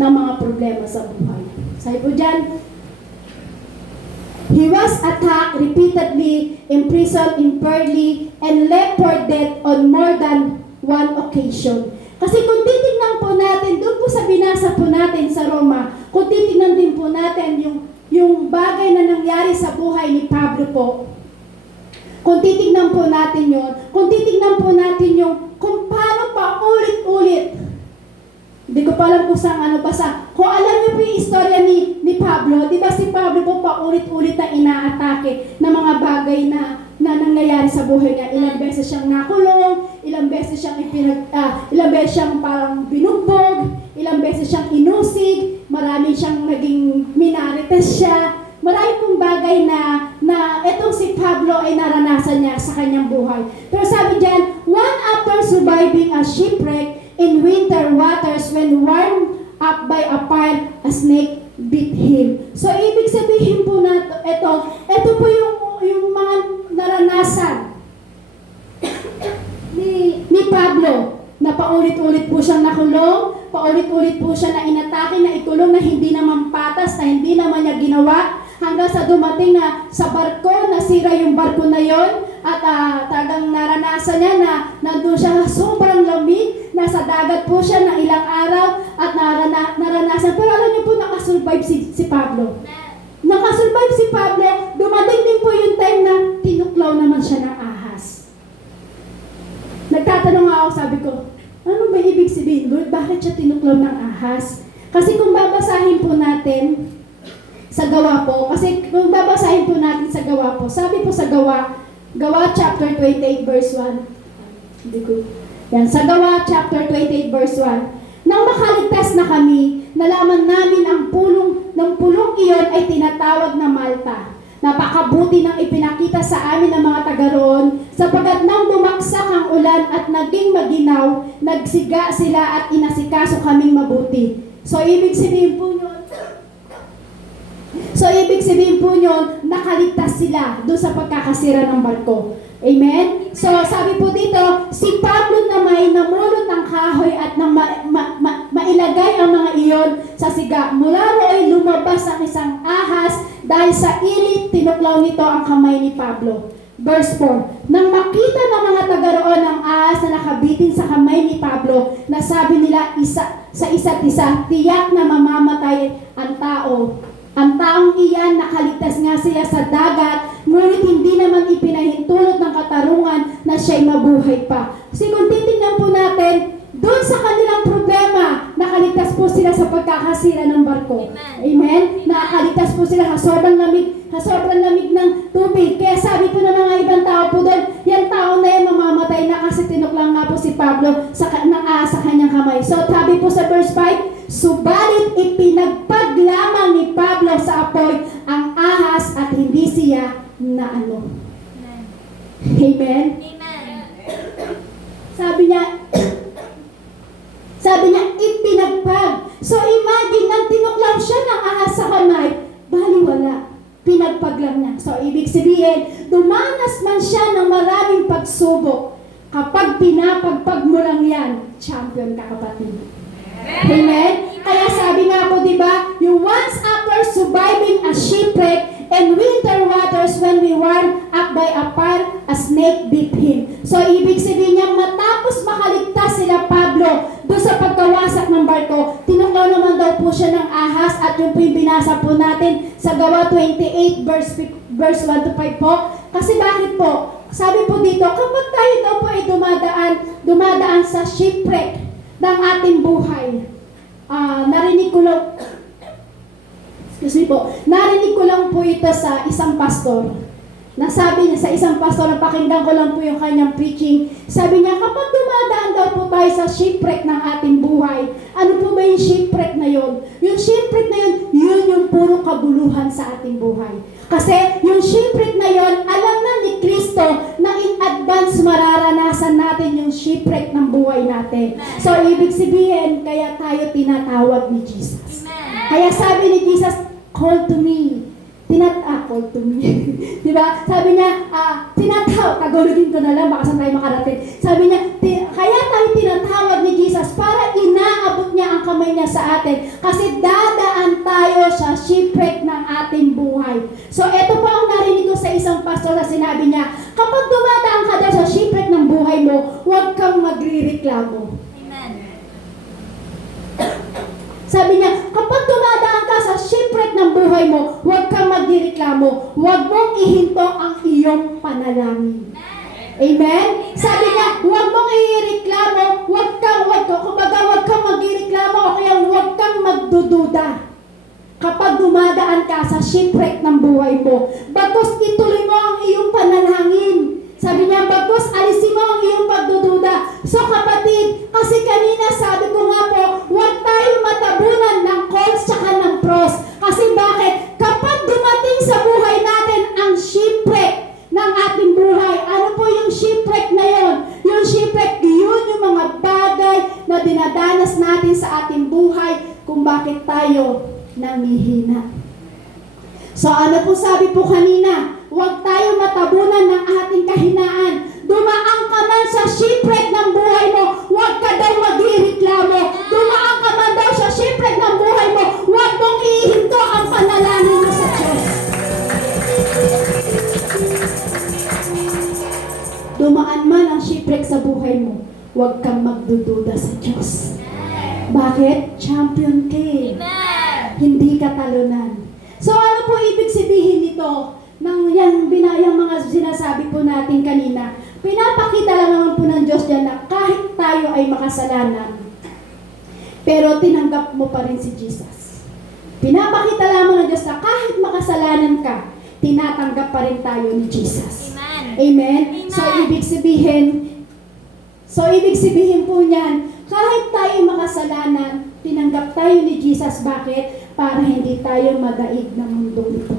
ng mga problema sa buhay. Sabi po dyan, he was attacked repeatedly, imprisoned imperfectly, and left for dead on more than one occasion. Kasi kung titignan po natin, doon po sa binasa po natin sa Roma, kung titignan din po natin yung bagay na nangyari sa buhay ni Pablo po, kung titignan po natin yun, kung titignan po natin kung paano pa ulit-ulit, hindi ko pa alam kung saan basta, kung alam niyo po yung istorya ni Pablo, di ba si Pablo po pa ulit-ulit na inaatake ng mga bagay na nangyayari sa buhay niya. Ilang beses siyang nakulong, ilang beses siyang parang binugbog, ilang beses siyang inusig, marami siyang naging minarites siya. Marami pong bagay na etong si Pablo ay naranasan niya sa kanyang buhay. Pero sabi diyan, one after surviving a shipwreck in winter waters when warmed up by a fire, a snake bit him. So ibig sabihin po na ito po yung mga naranasan ni Pablo, na paulit-ulit po siyang nakulong, paulit-ulit po siya na inatake, na ikulong, na hindi naman patas, na hindi naman niya ginawa, hanggang sa dumating na sa barko, nasira yung barko na yon, at talagang naranasan niya na nandun siya sobrang lamig, nasa dagat po siya na ilang araw, at naranasan. Pero alam niyo po, nakasurvive si Pablo. Nakasurvive si Pablo, dumating din po yung time na tinuklaw naman siya ng ahas. Nagtatanong ako, sabi ko, ano ba ibig sabihin, Lord, bakit siya tinuklaw ng ahas? Kasi kung babasahin po natin sa Gawa po, sabi po sa Gawa chapter 28 verse 1. Sa Gawa chapter 28 verse 1. Nang makaligtas na kami, nalaman namin ang pulong iyon ay tinatawag na Malta. Napakabuti nang ipinakita sa amin ng mga taga roon, sapagkat nang bumaksak ang ulan at naging maginaw, nagsiga sila at inasikaso kaming mabuti. So ibig sabihin po yun, nakaligtas sila doon sa pagkakasira ng barko. Amen? So sabi po dito, si Pablo na may namulot ng kahoy at nang mailagay ang mga iyon sa siga. Mula roon lumabas ang isang ahas dahil sa init, tinuklaw nito ang kamay ni Pablo. Verse 4, nang makita ng mga taga roon ang ahas na nakabitin sa kamay ni Pablo, nasabi nila sa isa't isa, tiyak na mamamatay ang tao. Ang taong iyan, nakaligtas nga siya sa dagat, ngunit hindi naman ipinahintulot ng katarungan na siya'y mabuhay pa. Kasi kung titignan po natin, doon sa kanilang problema, nakaligtas po sila sa pagkakasira ng barko. Amen? Nakaligtas po sila sa sobrang lamig ng tubig. Kaya sabi po ng mga ibang tao po doon, yan tao na yan mamamatay na kasi tinuklang nga po si Pablo sa kanyang kamay. So sabi po sa verse 5, subalit ipinagpag lamang ni Pablo sa apoy ang ahas at hindi siya naano. Amen? Sabi niya, ipinagpag. So imagine, nang tinuklaw siya ng ahas sa kamay, baliwala. Pinagpag lang niya. So ibig sabihin, dumanas man siya ng maraming pagsubok. Kapag pinapagpag mo lang yan, champion ka, kapatid. Amen? Kaya sabi nga po, diba, yung once after surviving a shipwreck and winter waters when we warmed up by a fire, a snake bit him. So, ibig sabihin niya, matapos makaligtas sila Pablo doon sa pagkawasak ng barko, tinuklaw naman daw po siya ng ahas at yung po yung binasa po natin sa Gawa 28 verse 1 to 5 po. Kasi bakit po? Sabi po dito, kapag tayo daw po ay dumadaan sa shipwreck ng ating buhay. Narinig ko lang po ito sa isang pastor. Nasabi niya sa isang pastor, napakinggan ko lang po yung kanyang preaching. Sabi niya, kapag dumadaan daw po tayo sa shipwreck ng ating buhay, ano po ba yung shipwreck na yun? Yung shipwreck na yun, yun yung puro kabuluhan sa ating buhay. Kasi yung shipwreck na yun, alam na ni Kristo na in advance mararanasan natin yung shipwreck ng buhay natin. So, ibig sabihin, kaya tayo tinatawag ni Jesus. Kaya sabi ni Jesus, call to me. called to me. Diba? Sabi niya, tagalogin ko na lang, baka saan tayo makarating. Sabi niya, kaya tayo tinatawag ni Jesus para inaabot niya ang kamay niya sa atin. Kasi dadaan tayo sa shipwreck ng ating buhay. So, ito po ang narinig ko sa isang pastor na sinabi niya, kapag dumadaan ka daw sa shipwreck ng buhay mo, huwag kang magrireklamo. Amen. Sabi niya, kapag dumadaan ka sa shipwreck ng buhay mo, huwag kang magreklamo. Huwag mong ihinto ang iyong panalangin. Amen? Sabi niya, huwag mong ireklamo, huwag kang magreklamo o kaya huwag kang magdududa. Kapag dumadaan ka sa shipwreck ng buhay mo, bagkus ituloy mo ang iyong panalangin. Sabi niya, bagkus alisin mo ang iyong pagdududa. So kapatid, kasi kanina sabi ko nga po, huwag tayong matabunan ng cons tsaka ng pros. Kasi bakit? Kapag dumating sa buhay natin ang shipwreck ng ating buhay, ano po yung shipwreck na yon? Yung shipwreck, yun yung mga bagay na dinadanas natin sa ating buhay kung bakit tayo nangihina. So ano po sabi po kanina? Huwag tayo matabunan ng ating kahinaan. Dumaan ka man sa shipwreck ng buhay mo, huwag ka daw magreklamo. Dumaan ka man daw sa shipwreck ng buhay mo, huwag mong ihinto ang panalangin mo sa Diyos. Dumaan man ang shipwreck sa buhay mo, huwag kang magdududa sa Diyos. Bakit? Champion ka eh. Amen. Hindi ka talunan. So ano po ibig sabihin nito? Nang yung mga sinasabi po natin kanina, pinapakita lang naman po ng Diyos dyan na kahit tayo ay makasalanan, pero tinanggap mo pa rin si Jesus. Pinapakita lamang ng Diyos na kahit makasalanan ka, tinatanggap pa rin tayo ni Jesus. Amen. Amen? Amen. So ibig sabihin po niyan, kahit tayo makasalanan, tinanggap tayo ni Jesus. Bakit? Para hindi tayo madaig ng mundong ito.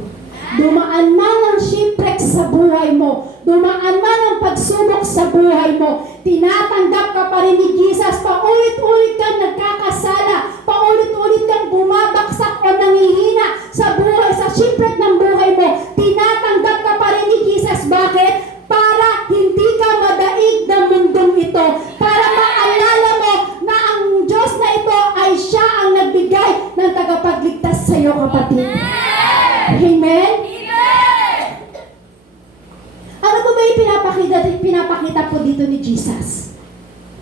Dumaan man ang shipwreck sa buhay mo, dumaan man ang pagsubok sa buhay mo, tinatanggap ka pa rin ni Jesus. Paulit-ulit kang nagkakasala, paulit-ulit kang bumabaksak o nangihina sa buhay, sa shipwreck ng buhay mo, tinatanggap ka pa rin ni Jesus. Bakit? Para hindi ka madaig ng mundong ito, para maalala mo na ang Diyos na ito ay siya ang nagbigay ng tagapagligtas sa iyo, kapatid. Amen? Ano po ba yung pinapakita po dito ni Jesus?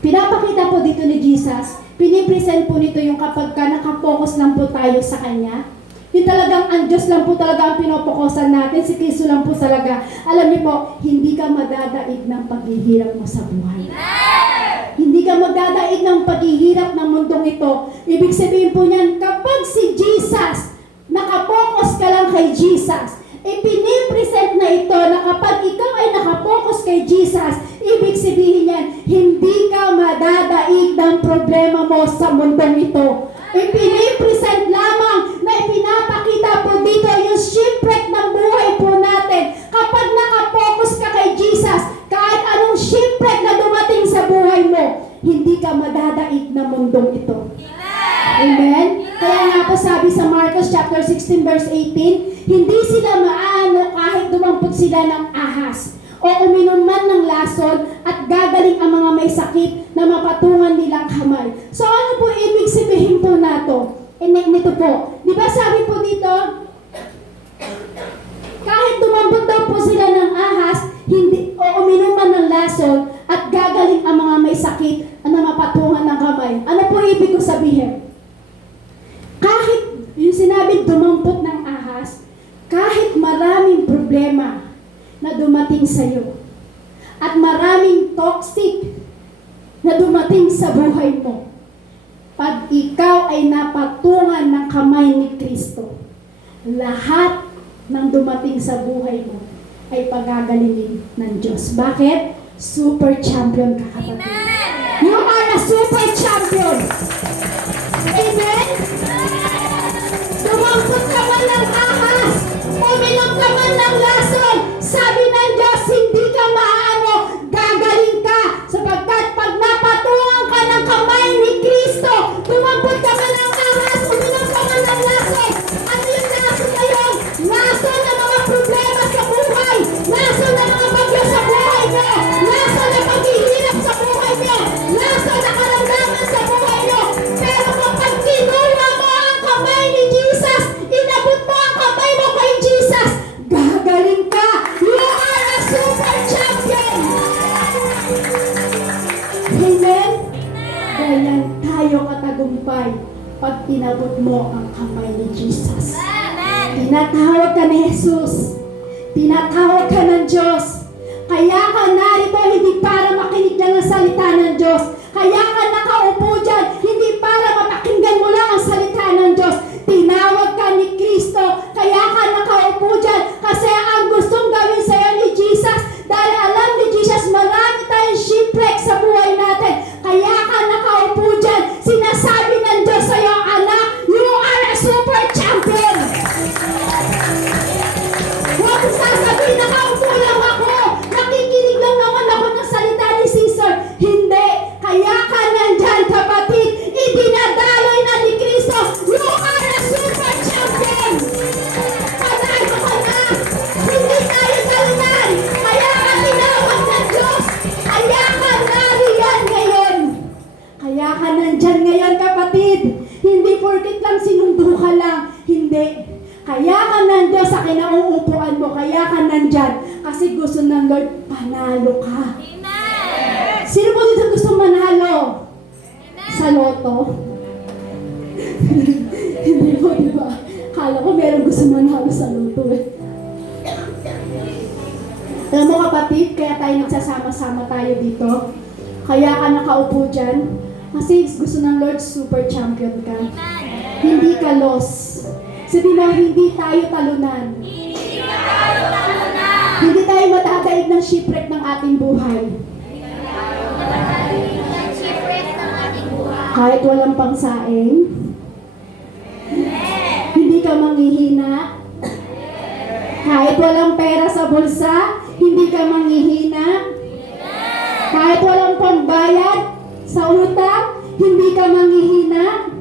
Pinapakita po dito ni Jesus, pinipresent po nito yung kapag ka nakapokus lang po tayo sa Kanya. Yung talagang ang Diyos lang po talaga ang pinopokusan natin, si Kristo lang po talaga. Alam niyo po, hindi ka madadaig ng paghihirap mo sa buhay. Hindi ka magdadaig ng paghihirap ng mundong ito. Ibig sabihin po niyan, kapag si Jesus, nakapokus ka lang kay Jesus, ipinipresent na ito na kapag ikaw ay nakapokus kay Jesus, ibig sabihin niyan, hindi ka madadaig ng problema mo sa mundong ito. Ipinipresent lamang na ipinapakita po dito yung shipwreck ng buhay po natin. Kapag nakapokus ka kay Jesus, kahit anong shipwreck na dumating sa buhay mo, hindi ka madadaig ng mundong ito. Amen? Kaya nga po sabi sa Marcos chapter 16 verse 18, hindi sila maano kahit dumampot sila ng ahas o uminom man ng lason at gagaling ang mga may sakit na mapatungan nilang kamay. So ano po ibig sabihin po nato? Nito po, di ba sabi po dito, kahit dumampot daw po sila ng ahas o uminom man ng lason at gagaling ang mga may sakit na mapatungan ng kamay. Ano po ibig ko sabihin? Kahit yung sinabi dumampot ng ahas, kahit maraming problema na dumating sa iyo at maraming toxic na dumating sa buhay mo, pag ikaw ay napatungan ng kamay ni Kristo, lahat ng dumating sa buhay mo ay pagagalingin ng Diyos. Bakit? Super champion ka, kapatid. You are a super champion. Amen? Dumampot ka man ng ahas, uminom ka man ng lason, sabi ng Diyos, hindi ka maaano, gagaling ka, sapagkat pag napatungan ka ng kamay ni Kristo, dumampot ka man ng ahas, uminom ka man ng lason, ano yung lason na yun? Lason buhay pag inabot mo ang kamay ni Jesus. Amen. Tinatawag ka ni Jesus. Tinatawag ka ng Diyos. Kaya ka narito hindi para makinig lang ang salita ng Diyos. Kaya ka nakaupo dyan hindi para mapakinggan mo lang ang salita ng Diyos. Tinawag ka ni Kristo. Kaya ka nakaupo dyan kasi ang gustong gawin sa'yo ni Jesus. Dahil alam ni Jesus marami tayong shipwreck sa buhay natin. Kaya ka nakaupo dyan. Sinasabi ng Diyos sa'yo, anak, you are a super champion. Huwag mo sasabihin, nakaupo lang ako. Nakikinig lang naman ako ng salita ni Caesar. Hindi. Kaya ka nandyan, kapatid. Idinadaloy na ni Kristo. You are a super champion. Panalo ka na. Hindi tayo talunan. Kaya ka tinawag ng Diyos. Kaya ka nariyan ngayon. Kaya ka nandyan ngayon, kapatid. Hindi porket lang sinundo ka lang. Hindi. Kaya ka nandyan sa kinauupuan mo. Kaya ka nandyan. Kasi gusto ng Lord, panalo ka. Amen. Sino po dito gusto manalo? Sa loto? Hindi po, di ba? Kala ko meron gusto manalo sa loto eh. Alam mo kapatid, kaya tayo nagsasama-sama tayo dito. Kaya ka nakaupo dyan. Kasi gusto ng Lord, super champion ka. Hindi ka lost. Sabi mo, hindi tayo talunan. Hindi ka tayo talunan. Hindi tayo matataig ng shipwreck ng ating buhay. Shipwreck ng ating buhay. Kahit walang pangsaing, hindi ka manghihina. Kahit walang pera sa bulsa, hindi ka manghihina. Kahit walang pambayad sa utang, hindi ka manghihina.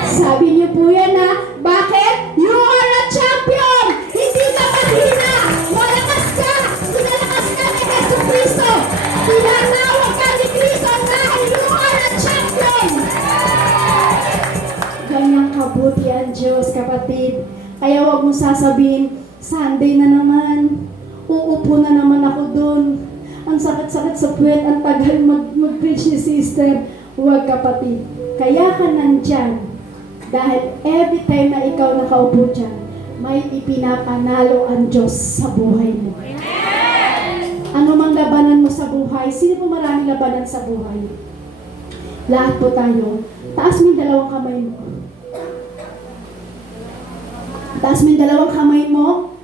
Sabi niyo po yan ha. Bakit? You are a champion! Hindi ka manghina! Malakas ka! Pinalakas ka ni Yesu Cristo! Pinanawag ka ni Cristo dahil you are a champion! Ganyang kabuti ang Diyos, kapatid. Kaya huwag mo sasabihin, Sunday na naman. Uupo na naman ako dun. Ang sakit-sakit sa puwet, ang tagal mag-preach ni sister. Huwag, kapatid. Kaya ka nandyan. Dahil every time na ikaw nakaupo dyan, may ipinapanalo ang Diyos sa buhay mo. Ano mang labanan mo sa buhay, sino po maraming labanan sa buhay? Lahat po tayo. Taas mo yung dalawang kamay mo. Taas mo yung dalawang kamay mo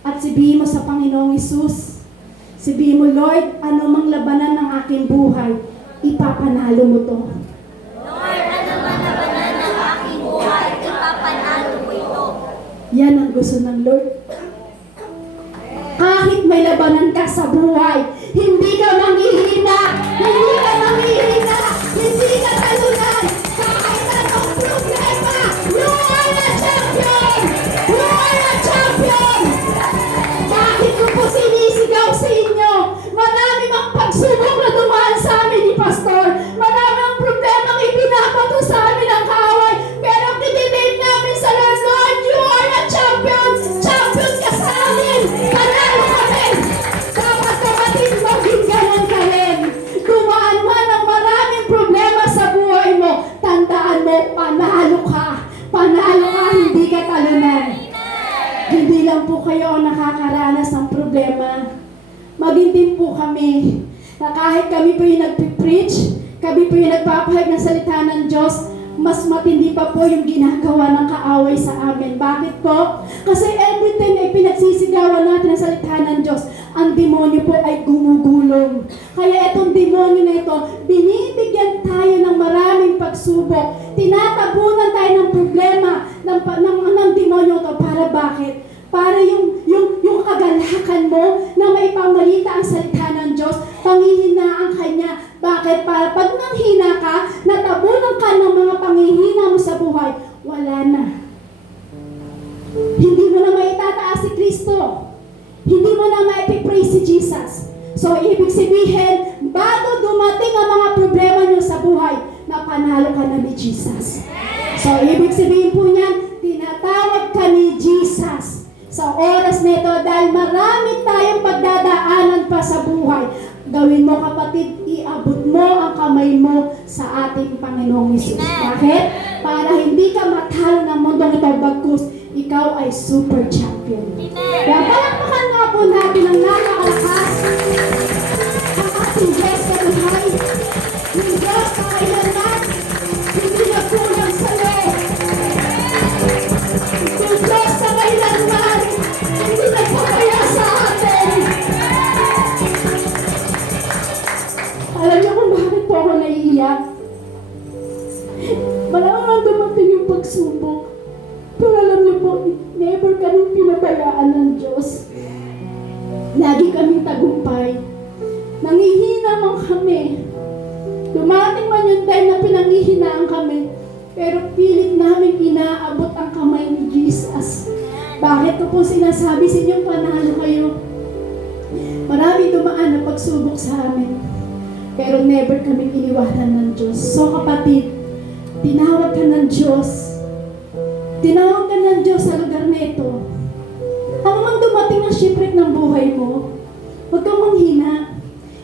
at sabihin mo sa Panginoong Hesus. Sabihin mo, Lord, ano mang labanan ng aking buhay, ipapanalo mo to. Lord, ano man labanan ng aking buhay, ipapanalo mo ito. Yan ang gusto ng Lord. Kahit may labanan ka sa buhay, hindi ka manghihina, hindi ka manghihina, hindi ka talunan, kahit anong problema, you are a champion! You are a champion! Bakit ko po sinisigaw sa inyo? Marami mang pagsubok na dumaan sa amin ni Pastor, marami ang problema ang ipinapato sa amin ang kaaway, pero kinilate namin sa Lord, Lord, you are a champion! Champion ka sa amin! Panalo kami! Dapat kapatid, maging ganon ka rin. Dumaan man ang maraming problema sa buhay mo, tandaan mo, panalo ka! Panalo ka, hindi ka talunan. Hindi lang po kayo ang nakakaranas ng problema. Maging din po kami na kahit kami po yung nagpipreach, kami po yung nagpapahayag ng salita ng Diyos, mas matindi pa po yung ginagawa ng kaaway sa amin. Bakit po? Kasi every time ay pinagsisigawan natin ang salita ng Diyos, ang demonyo po ay gumugulong. Kaya itong demonyo na ito, binibigyan tayo ng maraming pagsubok. Tinatabunan tayo ng problema ng demonyo ito. Para bakit? Para yung kagalakan mo na maipamalita ang salita ng Diyos, panghihinaan ka niya. Bakit? Para pag nanghina ka, natabunan ka ng mga panghihina mo sa buhay, wala na. Hindi mo na maitataas si Kristo. Hindi mo na maipipraise si Jesus. So, ibig sabihin, bago dumating ang mga problema niyo sa buhay, napanalo ka na ni Jesus. So, ibig sabihin po niyan, tinatawag ka ni Jesus sa oras nito dahil marami tayong pagdadaanan pa sa buhay. Gawin mo kapatid, iabot mo ang kamay mo sa ating Panginoong Hesus. Bakit? Para hindi ka matalo ng mundong ito, bagkus ikaw ay super champion. Kaya palakpakan nga po natin ang nakakalakas ang ating Diyos kabuhay. Yung Diyos na kailanman, hindi na kulang sa iyo. Yung Diyos na kailanman, hindi na papaya sa atin. Alam niyo kung bakit po ako naiiyak? Malamang dumating yung pagsubok. Pero alam niyo po, never kaming pinabayaan ng Diyos. Lagi kaming tagumpay. Nangihina man kami. Dumating man yung time na pinanghihinaan kami, pero pilit namin inaabot ang kamay ni Jesus. Bakit ko po sinasabi sa inyo, panalo kayo? Marami dumaan na pagsubok sa amin, pero never kaming iniwanan ng Diyos. So kapatid, tinawag ka ng Diyos. Tinawag ka ng Diyos sa lugar na ito. Ang mang dumating na shipwreck ng buhay mo, huwag kang manghina.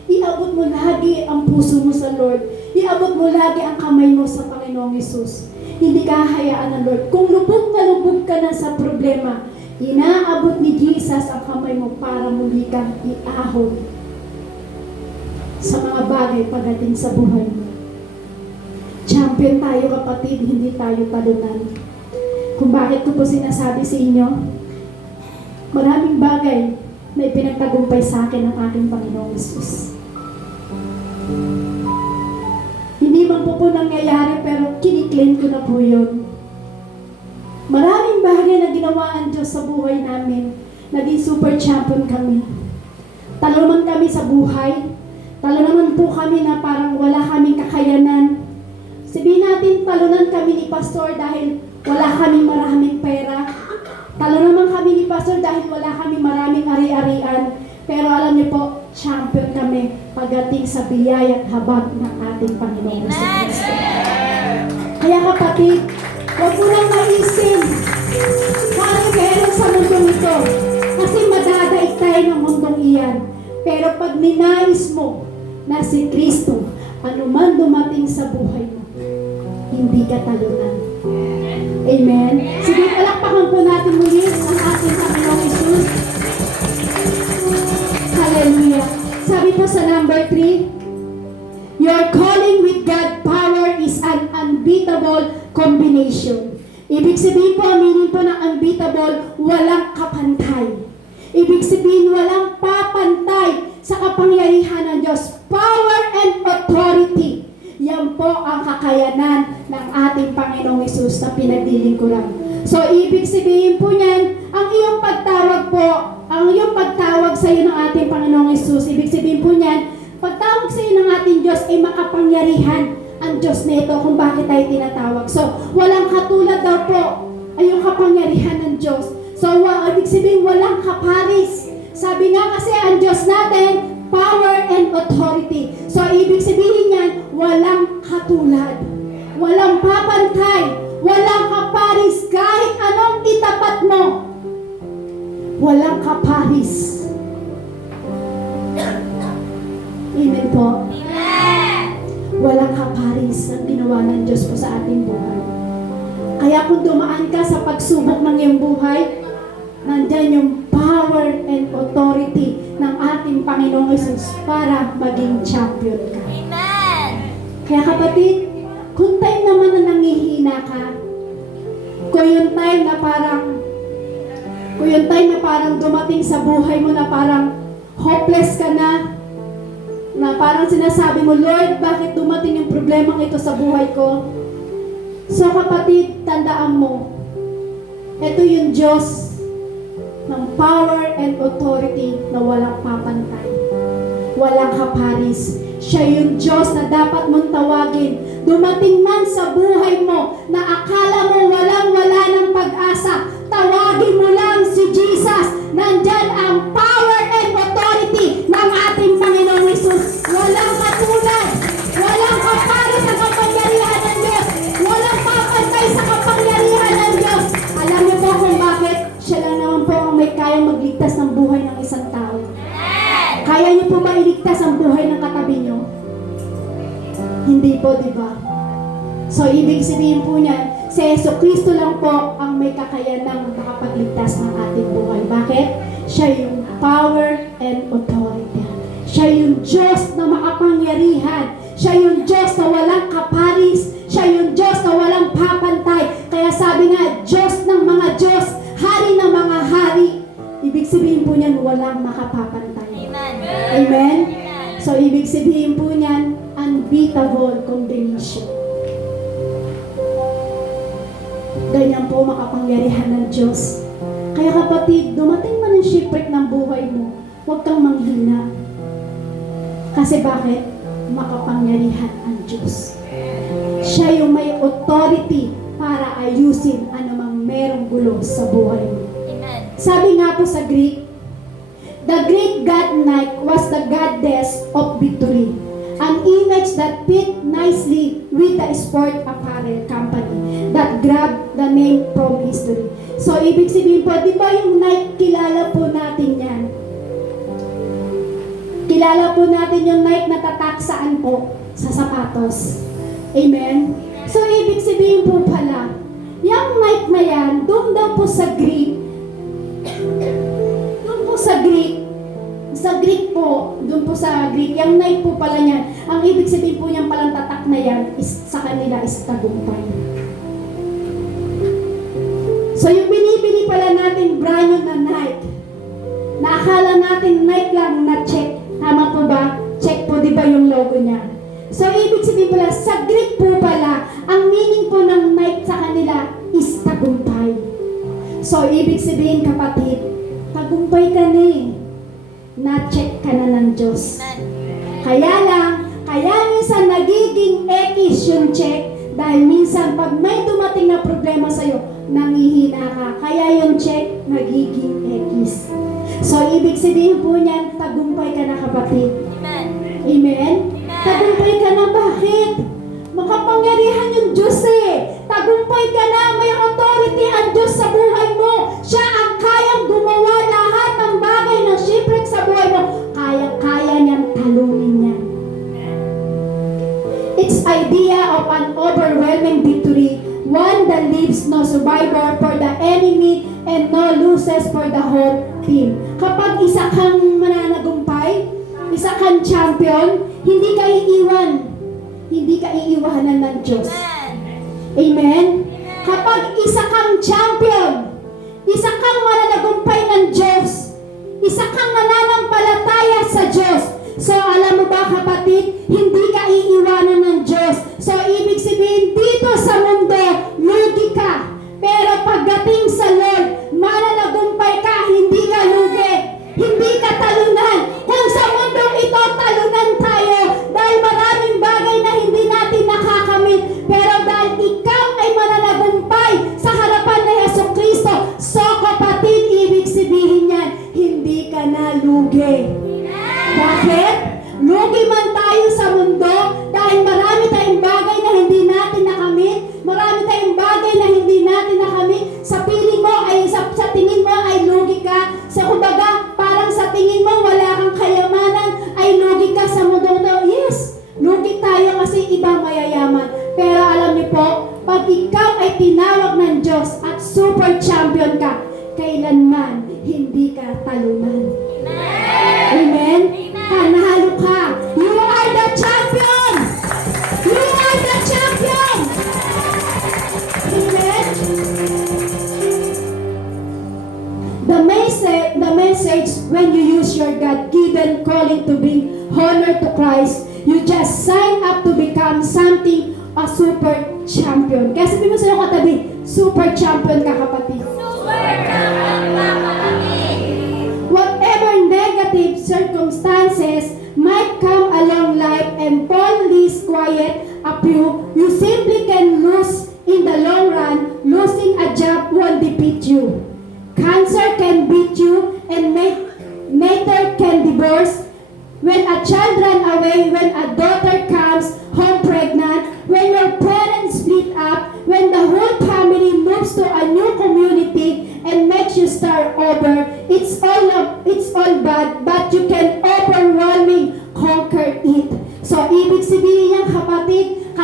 Iabot mo lagi ang puso mo sa Lord. Iabot mo lagi ang kamay mo sa Panginoong Hesus. Hindi ka hahayaan ng Lord. Kung lubog ka na sa problema, inaabot ni Jesus ang kamay mo para muli kang iahon sa mga bagay pagdating sa buhay mo. Champion tayo kapatid, hindi tayo talunan. Kung bakit ko po sinasabi sa inyo, maraming bagay na ipinagtagumpay sa akin ng aking Panginoong Hesus. Hindi man po nangyayari pero kiniklaim ko na po yun. Maraming bagay na ginawa ang Diyos sa buhay namin. Naging super champion kami. Talo naman kami sa buhay. Talo naman po kami na parang wala kaming kakayanan. Sabihin natin, talunan kami ni Pastor dahil wala kaming maraming pera. Talo naman kami ni Pastor dahil wala kaming maraming ari-arian. Pero alam niyo po, champion kami pagdating sa biyaya at habag ng ating Panginoon sa Kristo. Kaya kapatid, huwag mo nang maisin kung meron sa mundong ito. Kasi madadaig tayo ng mundong iyan. Pero pag ninais mo na si Kristo, anuman dumating sa buhay mo, hindi ka talunan. Amen? Sige, palakpakan po natin muli ang ating Panginoong Hesus. Hallelujah. Sabi po sa number 3, your calling with God power is an unbeatable combination. Ibig sabihin po, meaning po ng unbeatable, walang kapantay. Ibig sabihin, walang papantay sa kapangyarihan ng Diyos. Power and authority. Yan po ang kakayanan ng ating Panginoong Hesus na pinagdilingkuran. So, ibig sabihin po niyan, ang iyong pagtawag po, ang iyong pagtawag sa iyo ng ating Panginoong Hesus, ibig sabihin po niyan, pagtawag sa iyo ng ating Diyos ay makapangyarihan ang Diyos na ito kung bakit tayo tinatawag. So, walang katulad daw po ay yung kapangyarihan ng Diyos. So, ibig sabihin, walang kaparis. Sabi nga kasi ang Diyos natin, power and authority. So, ibig sabihin yan, walang katulad. Walang papantay. Walang kaparis. Kahit anong itapat mo, walang kaparis. Amen po. Walang kaparis ang ginawa ng Diyos po sa ating buhay. Kaya kung dumaan ka sa pagsubok ng iyong buhay, nandyan yung power and authority ng ating Panginoong Hesus para maging champion ka. Amen. Kaya kapatid, kung time naman na nangihina ka, kung yung time na parang dumating sa buhay mo na parang hopeless ka na parang sinasabi mo, Lord, bakit dumating yung problemang ito sa buhay ko? So kapatid, tandaan mo, ito yung Diyos ng power and authority na walang papantay, walang kaparis. Siya yung Diyos na dapat mong tawagin. Dumating man sa buhay mo na akala mo walang-wala ng pag-asa, tawagin mo lang si Jesus. Nandyan ang power and authority ng ating Panginoong Hesus. Walang katulad, walang kaparis sa kapangyarihan ng Diyos, walang papantay sa kapangyarihan ng Diyos. Alam niyo po kung bakit? Siya lang naman po ang may kayang magligtas ng buhay ng isang tao. Kaya niyo po ba iligtas ang buhay ng katabi niyo? Hindi po, di ba? So, ibig sabihin po niyan, si Jesucristo lang po ang may kakayanang makapagligtas ng ating buhay. Bakit? Siya yung power and authority. Siya yung Diyos na makapangyarihan. Siya yung Diyos na walang kaparis. Siya yung Diyos na walang papantay. Kaya sabi nga, Diyos ng mga Diyos, Hari ng mga hari. Ibig sabihin po niyan, walang makapapantay. Amen. Amen? So, ibig sabihin po niyan, unbeatable combination. Ganyan po makapangyarihan ng Diyos. Kaya kapatid, dumating man ang shipwreck ng buhay mo, huwag kang manghina. Kasi bakit? Makapangyarihan ang Diyos. Siya yung may authority para ayusin anumang merong gulo sa buhay mo. Amen. Sabi nga po sa Greek, the Greek god Nike was the goddess of victory, an image that fit nicely with the sport apparel company that grabbed the name from history. So, ibig sabihin po, di ba yung Nike, kilala po natin yan. Kilala po natin yung Nike na tatak saan po? Sa sapatos. Amen? So, ibig sabihin po pala, yung Nike na yan, doon daw po sa Greek, doon po sa Greek po, doon po sa Greek, yung Nike po pala niyan, ang ibig sabihin po niyang palang tatak na yan, is, sa kanila is tagumpay. So, yung binibili pala natin brand new na Nike, naakala natin Nike lang na check. Tama po ba? Check po, di ba yung logo niya? So, ibig sabihin pala, sa Greek po pala, ang meaning po ng Nike sa kanila is tagumpay. So, ibig sabihin kapatid, tagumpay ka na eh. Na-check ka na ng Diyos. Kaya minsan nagiging X yung check, dahil minsan pag may dumating na problema sa'yo, nangihina ka. Kaya yung check, nagiging X. So, ibig sabihin po niyan, tagumpay ka na kapatid. Amen. Amen? Tagumpay ka na, bakit? Makapangyarihan yung Diyos eh. Tagumpay ka na, may authority ang Diyos sa buhay mo. Siya ang kayang gumawa lahat ng bagay na shipwreck sa buhay mo. Kaya niyang talunin yan. Its idea of an overwhelming victory, one that leaves no survivor for the enemy and no losses for the whole team. Kapag isa kang mananagumpay, isa kang champion, hindi ka iiwan. Hindi ka iiwanan ng Diyos. Amen? Kapag isa kang champion, isa kang mananagumpay ng Diyos, isa kang nananampalataya sa Diyos. So, alam mo ba kapatid, hindi ka iiwanan ng Diyos. So, ibig sabihin, dito sa mundo, lugi ka. Pero pagdating sa Lord, mananagumpay ka, hindi ka lugi. Hindi ka talunan. Kung sa mundong ito, talunan tayo. Dahil maraming bagay na hindi natin nakakamit. Pero dahil ikaw ay mananagumpay sa harapan ni Jesucristo, so kapatid, ibig sabihin yan, hindi ka na lugi. Bakit? Lugi man tayo sa mundo dahil marami tayong bagay na hindi natin nakamit. Marami tayong bagay na hindi natin nakamit. Sa piling mo ay sa tingin mo ay lugi ka. Sa kumbaga, parang sa tingin mo wala kang kayamanan, ay lugi ka sa mundo na. Yes, lugi tayo kasi iba mayayaman. Pero alam niyo po, pag ikaw ay tinawag ng Diyos at super champion ka, kailanman hindi ka talunan. Amen? Panalo ka. You are the champion! You are the champion! Amen? The message when you use your God-given calling to bring honor to Christ, you just sign up to become something, a super champion. Kaya sabi mo sa'yo katabi, super champion ka kapatid. Whatever negative circumstances might come along life and fall least quiet of you, you simply can lose in the long run. Losing a job won't defeat you. Cancer can beat you and mater can divorce. When a child ran away, when a daughter comes home pregnant, when your parents split up, when the whole family moves to a new community and makes you start over, it's all bad, but you can overwhelming conquer it. So, ibig sabihin niya kapatid,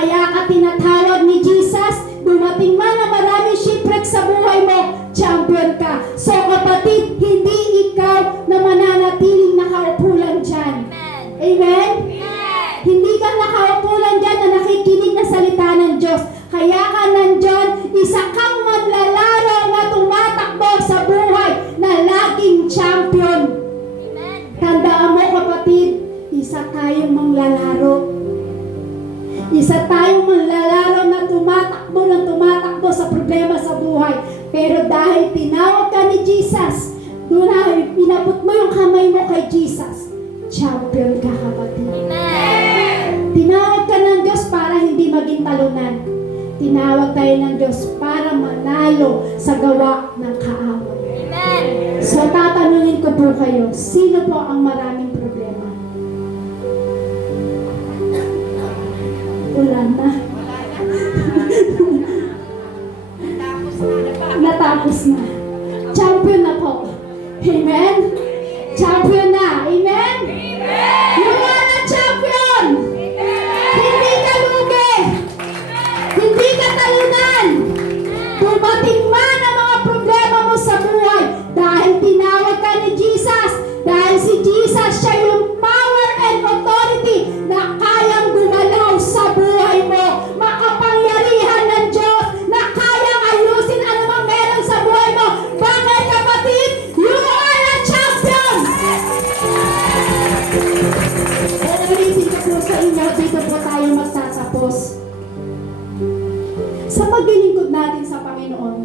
dumating man na maraming shipwreck sa buhay mo, champion ka. So kapatid, hindi ikaw na mananatiling nakaupo lang dyan. Amen. Amen? Amen. Hindi ka nakaupo lang dyan na nakikinig na salita ng Diyos. Kaya ka nandyan, isa kang manlalaro na tumatakbo sa buhay na laging champion. Amen. Tandaan mo kapatid, isa tayong manglalaro. Isa tayong manlalaro na tumatakbo sa problema sa buhay. Pero dahil tinawag ka ni Jesus, doon na pinabot mo yung kamay mo kay Jesus, champion ka kapatid. Amen. Tinawag ka ng Diyos para hindi maging talunan. Tinawag tayo ng Diyos para manalo sa gawa ng kaaway. Amen. So tatanungin ko po kayo, sino po ang maraming problema? Wala na. Natapos na. Champion na po. Amen? Champion na. Amen? You are a champion! Hindi ka lugi! Hindi ka talunan! Dumating man ang mga problema mo sa buhay dahil tinawag ka ni Jesus, dahil si Jesus siya yung power and authority na kayang gumalaw sa buhay mo. Makapangyarihan ng Diyos na kayang ayusin anumang meron sa buhay mo. Bakit kapatid? You are a champion! Ulitin ko po sa inyo, dito po tayo magtatapos. Sa paglilingkod natin sa Panginoon,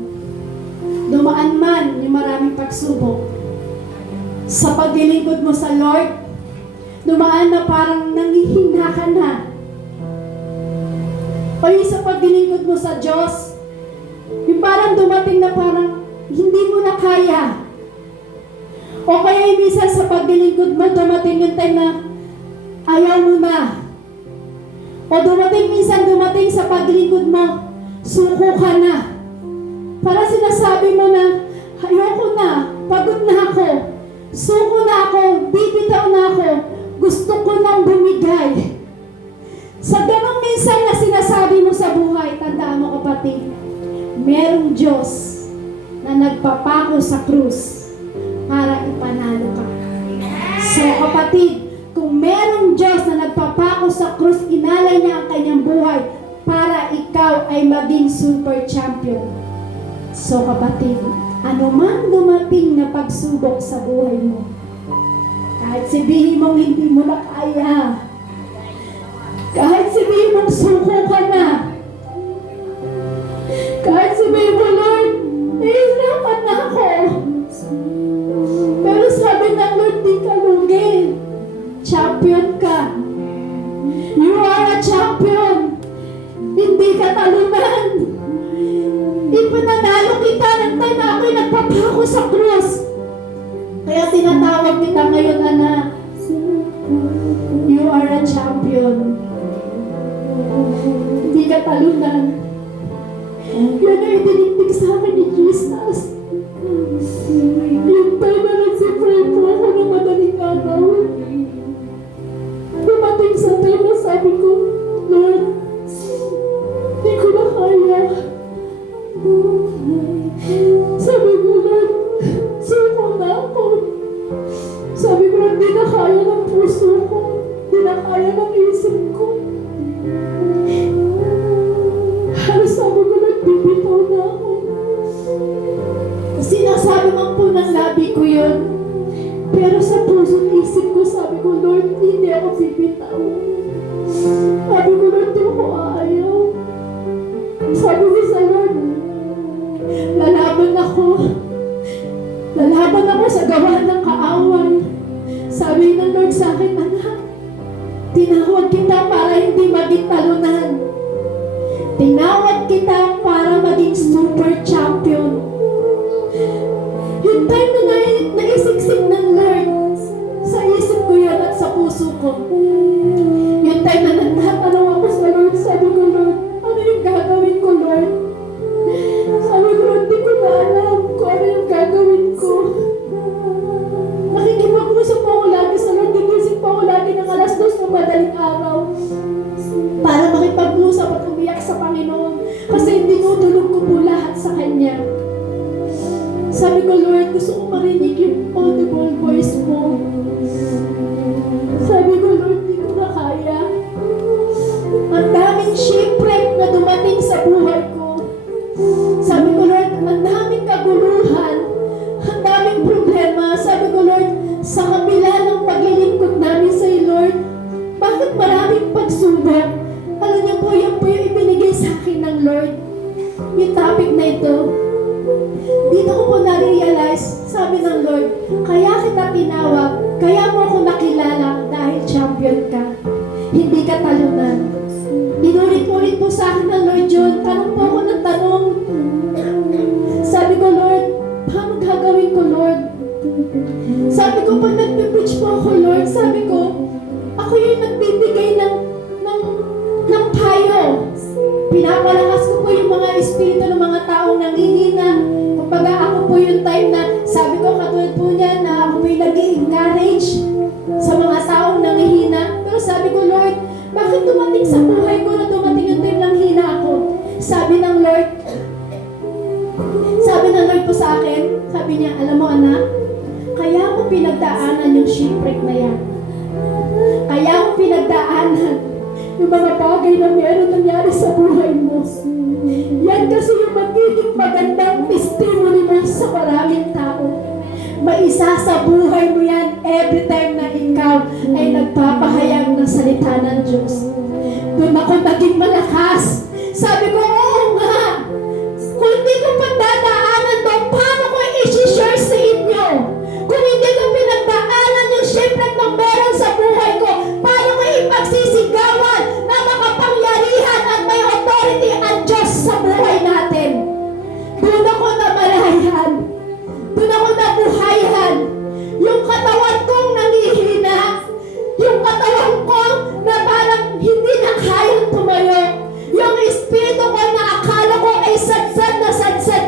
dumaan man yung maraming pagsubok. Sa paglilingkod mo sa Lord, dumaan na parang nangihina ka na. O yung sa paglilingkod mo sa Diyos, yung parang dumating na parang hindi mo na kaya. O kaya yung minsan sa paglilingkod mo, dumating yung time na ayaw mo na. O dumating sa paglilingkod mo, suko ka na. Para sinasabi mo na, ayoko na, pagod na ako, suko na ako, bibitaw na ako, gusto ko nang bumigay. Sa ganong minsan na sinasabi mo sa buhay, tandaan mo kapatid, merong Diyos na nagpapako sa krus para ipanalo ka. So kapatid, kung merong Diyos na nagpapako sa krus, inalay niya ang kanyang buhay para ikaw ay maging super champion. So kapatid, anuman dumating na pagsubok sa buhay mo, kahit sabihin mong hindi mo na kaya, kahit sabihin mong suko ka na, kahit sabihin mo, Lord, nahihirapan na ako. Pero sabi ng Lord, di ka lugi. Champion ka. You are a champion. Hindi ka talunan. Ipananalo kita ng time na ako'y nagpapako sa krus. Kaya tinatawag kita ngayon, anak. You are a champion. Hindi ka talunan. Yun ang idinigdig sa akin ni Jesus. Yung time na nagsipray po ako ng madaling araw. Dumating sa time na sabi ko, Lord, hindi ko na kaya. Sabi ko, Lord, suko na ako. Sabi ko, hindi na kaya ng puso ko. Hindi na kaya ng isip ko. Halos sabi ko, Lord, bibitaw na ako. Sinasabi man po ng labi ko yun. Pero sa puso at isip ko, sabi ko, Lord, hindi ako bibitaw. Sabi ko, Lord, di ako ayaw. Sabi ko sa Lord, lalaban ako. Lalaban ako sa gawa ng kaaway. Sabi ng Lord sa akin, anak, tinawag kita para hindi maging talunan. Tinawag kita para maging super champion. Yung time na naisiksik ng Lord, sa isip ko yan at sa puso ko. Yung time na nagtatanong ako sa Lord, sabi ko, Lord, ano yung gagawin ko, Lord? Sabi ko, Lord, di ko na alam kung ano yung gagawin ko. Nakikipag-usap po ako lagi sa Lord, gigising po ako lagi ng alas 2 ng madaling araw para makipag-usap at umiyak sa Panginoon. Kasi tinutulog ko yung topic na ito, dito ko po na-realize, sabi ng Lord, kaya kita tinawag, kaya mo ako nakilala dahil champion ka. Hindi ka talunan. Inulit-ulit po sa akin ng Lord John, tanong po ako ng tanong. Sabi ko, Lord, paano gagawin ko, Lord? Sabi ko, pag nagpe-preach po ako, Lord, sabi ko, ako yung nagbibigay ng payo. Pinapalakas ko po yung mga espiritu ng mga taong nanghihina. Kumbaga ako po yung time na sabi ko katulad po niya na ako po yung nag-i-encourage sa mga taong nanghihina. Pero sabi ko, Lord, bakit dumating sa buhay ko na dumating yung time ng hina ako? Sabi ng Lord po sa akin, sabi niya, alam mo anak, kaya ako pinagdaanan yung shipwreck na yan. Kaya ako pinagdaanan yung mga bagay na meron nangyari sa buhay mo. Yan kasi yung magiging magandang testimony mo sa maraming tao. Maisa sa buhay mo yan every time na ikaw ay nagpapahayag ng salita ng Diyos. Doon ako naging malakas. Sabi ko, oo nga. Kung hindi ko pagdadaanan doon, paano ko i-share sa inyo? Kung hindi ko pinagdaanan yung shipwreck ng meron sa buhay ko, paano ko ipagsisigawan na makapangyarihan at may authority ang Diyos sa buhay natin? Doon ako namalayan. Doon ako nabuhayan. Yung katawan kong nangihina, yung katawan ko na parang hindi na kayang tumayo, yung espiritu ko na akala ko ay sadsad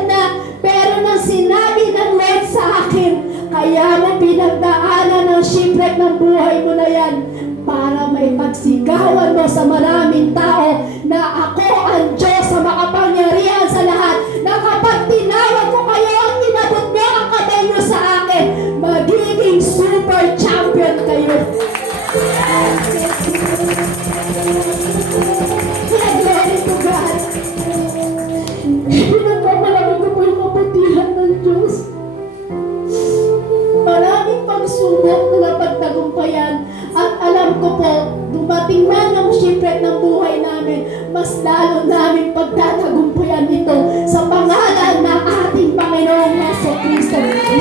na, pero nang sinabi ng Lord sa akin, kaya mo pinagdaanan ng shipwreck ng buhay mo na yan para may pagsigawan mo sa maraming tao na ako ang Diyos sa makapangyarihan sa lahat, na kapag tinawag ko kayo at inabot niyo ang kamay niyo sa akin, magiging super champion kayo. Glory to God. Pinagmamalaki ko po yung kabutihan ng Diyos. Maraming pagsubok na napagtagumpayan at alam ko po, dumating na ng shipwreck ng buhay namin, mas lalo namin pagtatagumpayan ito sa pangalan ng ating Panginoong Jesucristo.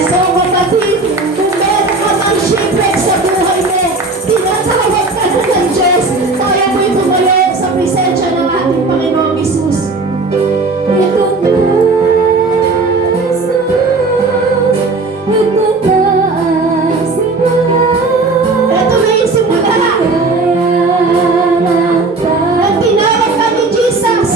So kapatid, kung meron ka ng shipwreck sa buhay mo, tinatawag ka na ng Diyos, tayo mo'y tumayo sa presensya ng ating Panginoong Jesus. Ito na, Jesus, ito na ang simula. Ito na yung simula. Nang tinawag ka ni Jesus,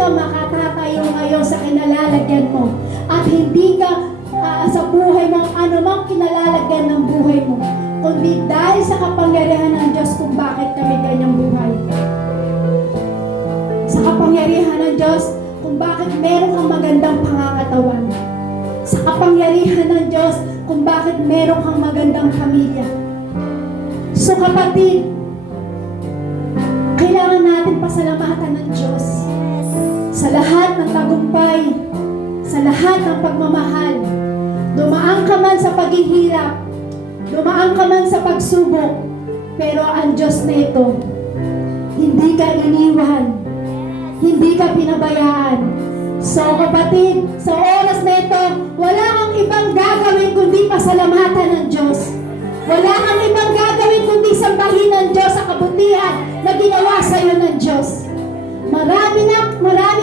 ka makatatayo ngayon sa kinalalagyan mo. At hindi ka sa buhay mo, anumang kinalalagyan ng buhay mo, kundi dahil sa kapangyarihan ng Diyos kung bakit kami ganyang buhay. Sa kapangyarihan ng Diyos kung bakit meron kang magandang pangangatawan. Sa kapangyarihan ng Diyos kung bakit meron kang magandang pamilya. So kapatid, kailangan natin pasalamatan ng Diyos sa lahat ng tagumpay, sa lahat ng pagmamahal. Dumaan ka man sa paghihirap, dumaan ka man sa pagsubok, pero ang Diyos na ito, hindi ka iniwan, hindi ka pinabayaan. So kapatid, sa oras na ito, wala kang ibang gagawin kundi pasalamatan ng Diyos. Wala kang ibang gagawin kundi sambahin ng Diyos sa kabutihan na ginawa sa iyo ng Diyos. Marami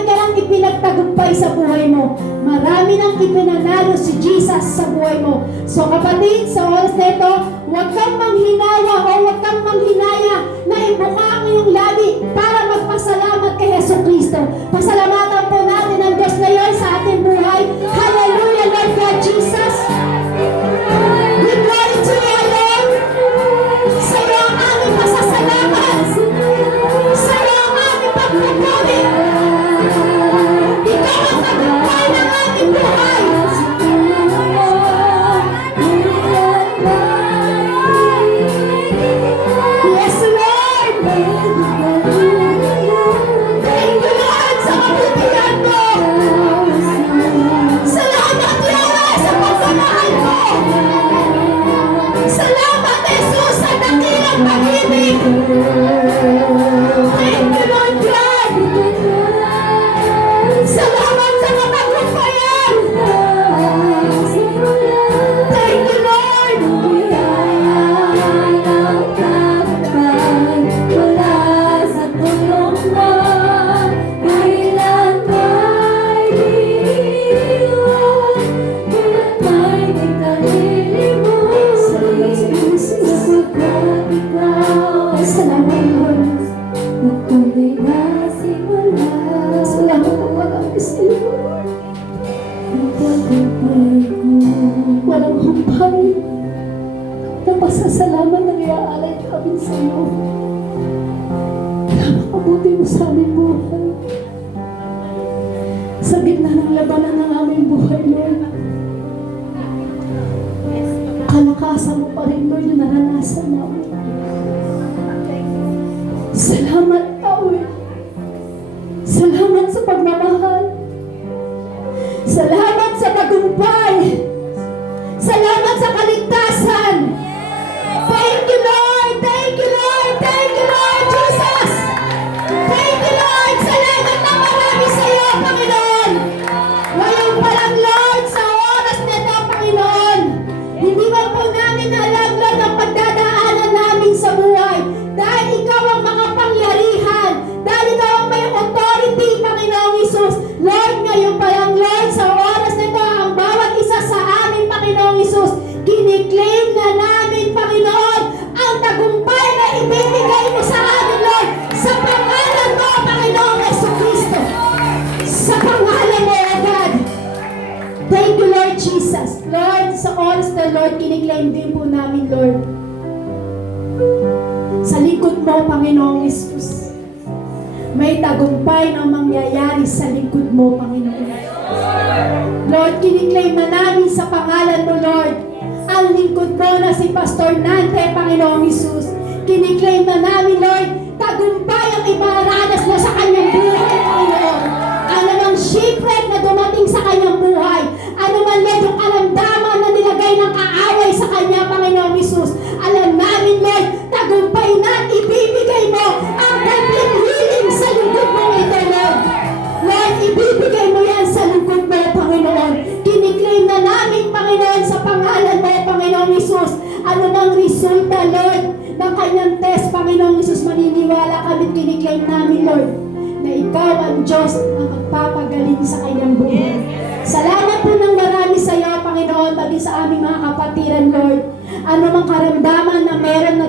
ka nang ipinagtagumpay sa buhay mo. Marami nang ipinanalo si Jesus sa buhay mo. So kapatid, sa oras na ito, huwag kang manghinawa o huwag kang manghinaya na ibuka ang iyong labi para magpasalamat kay Jesucristo. Pasalamatan po natin ang Diyos ngayon sa ating buhay. Hallelujah, Lord God Jesus. We glory to you, Lord. Sa iyo ang aming pasasalamat. Sa iyo ang aming pagpupuri. Ikaw ang tagumpay ng aming buhay. Yes, Lord. Thank you, Lord, sa kabutihan mo. Salamat, Lord, sa pagmamahal mo. Salamat, Jesus, sa dakilang pag-ibig. Thank you, Lord God. Salamat sa mapagpapayan. Thank you, Lord. Salamat, Lord. Salamat po, marami sa iyo, Lord. Walang humpay na pasasalamat na iaalay namin sa iyo. Napakabuti mo sa aming buhay. Sa gitna ng labanan ng aming buhay, Lord, kalakasan mo pa rin, Lord, yung naranasan namin. Salamat, Yahweh. Salamat sa pagmamahal. Salamat sa tagumpay. Salamat sa kaligtasan. Thank you, Lord. Thank you, Lord. Thank you, Lord Jesus. Thank you, Lord. Salamat na marami sa iyo, Panginoon. Ngayon pa lang, Lord, sa oras na ito, Panginoon, hindi ba po namin alam, Lord, ang pagdadaanan namin sa buhay. Dahil ikaw ang makapangyarihan. Dahil ikaw ang may authority, Panginoong Isus. Lord, ngayon pa lang, Lord, sa oras na ito, ang bawat isa sa amin, Panginoong Isus, kiniklaim na namin, Panginoon, ang tagumpay na ibibigay mo sa amin, Lord, sa pangalan mo, Panginoong Jesucristo. Sa pangalan mo, O God. Thank you, Lord Jesus. Lord, sa oras na, Lord, kiniklaim din po namin, Lord, sa likod mo, Panginoong Isus, may tagumpay na mangyayari sa likod mo, Panginoon. Lord, kiniklaim na namin sa pangalan mo, Lord, ang lingkod mo na si Pastor Nante, Panginoong Isus. Kiniklaim na namin, Lord, tagumpay ang ipararanas mo sa kanyang buhay, Panginoon. Ano mang shipwreck na dumating sa kanyang buhay, ano man, Lord, yung kalamdaman na nilagay ng kaaway sa kanya, Panginoong Isus. Alam namin, Lord, tagumpay na at ibibigay mo ang complete healing sa lingkod mo ito, Lord. Lord, ibibigay mo yan sa lingkod mo, Panginoon. Kiniklaim na namin, Panginoon, sa pangalan mo, Panginoong Isus. Ano mang resulta, Lord, ng kanyang test, Panginoong Isus, maniniwala kami, kiniklaim namin, Lord, na ikaw ang Diyos na magpapagaling sa kanyang buhay. Salamat po ng marami sa iyo, Panginoon, maging sa aming mga kapatiran, Lord. Ano mang karamdaman na meron na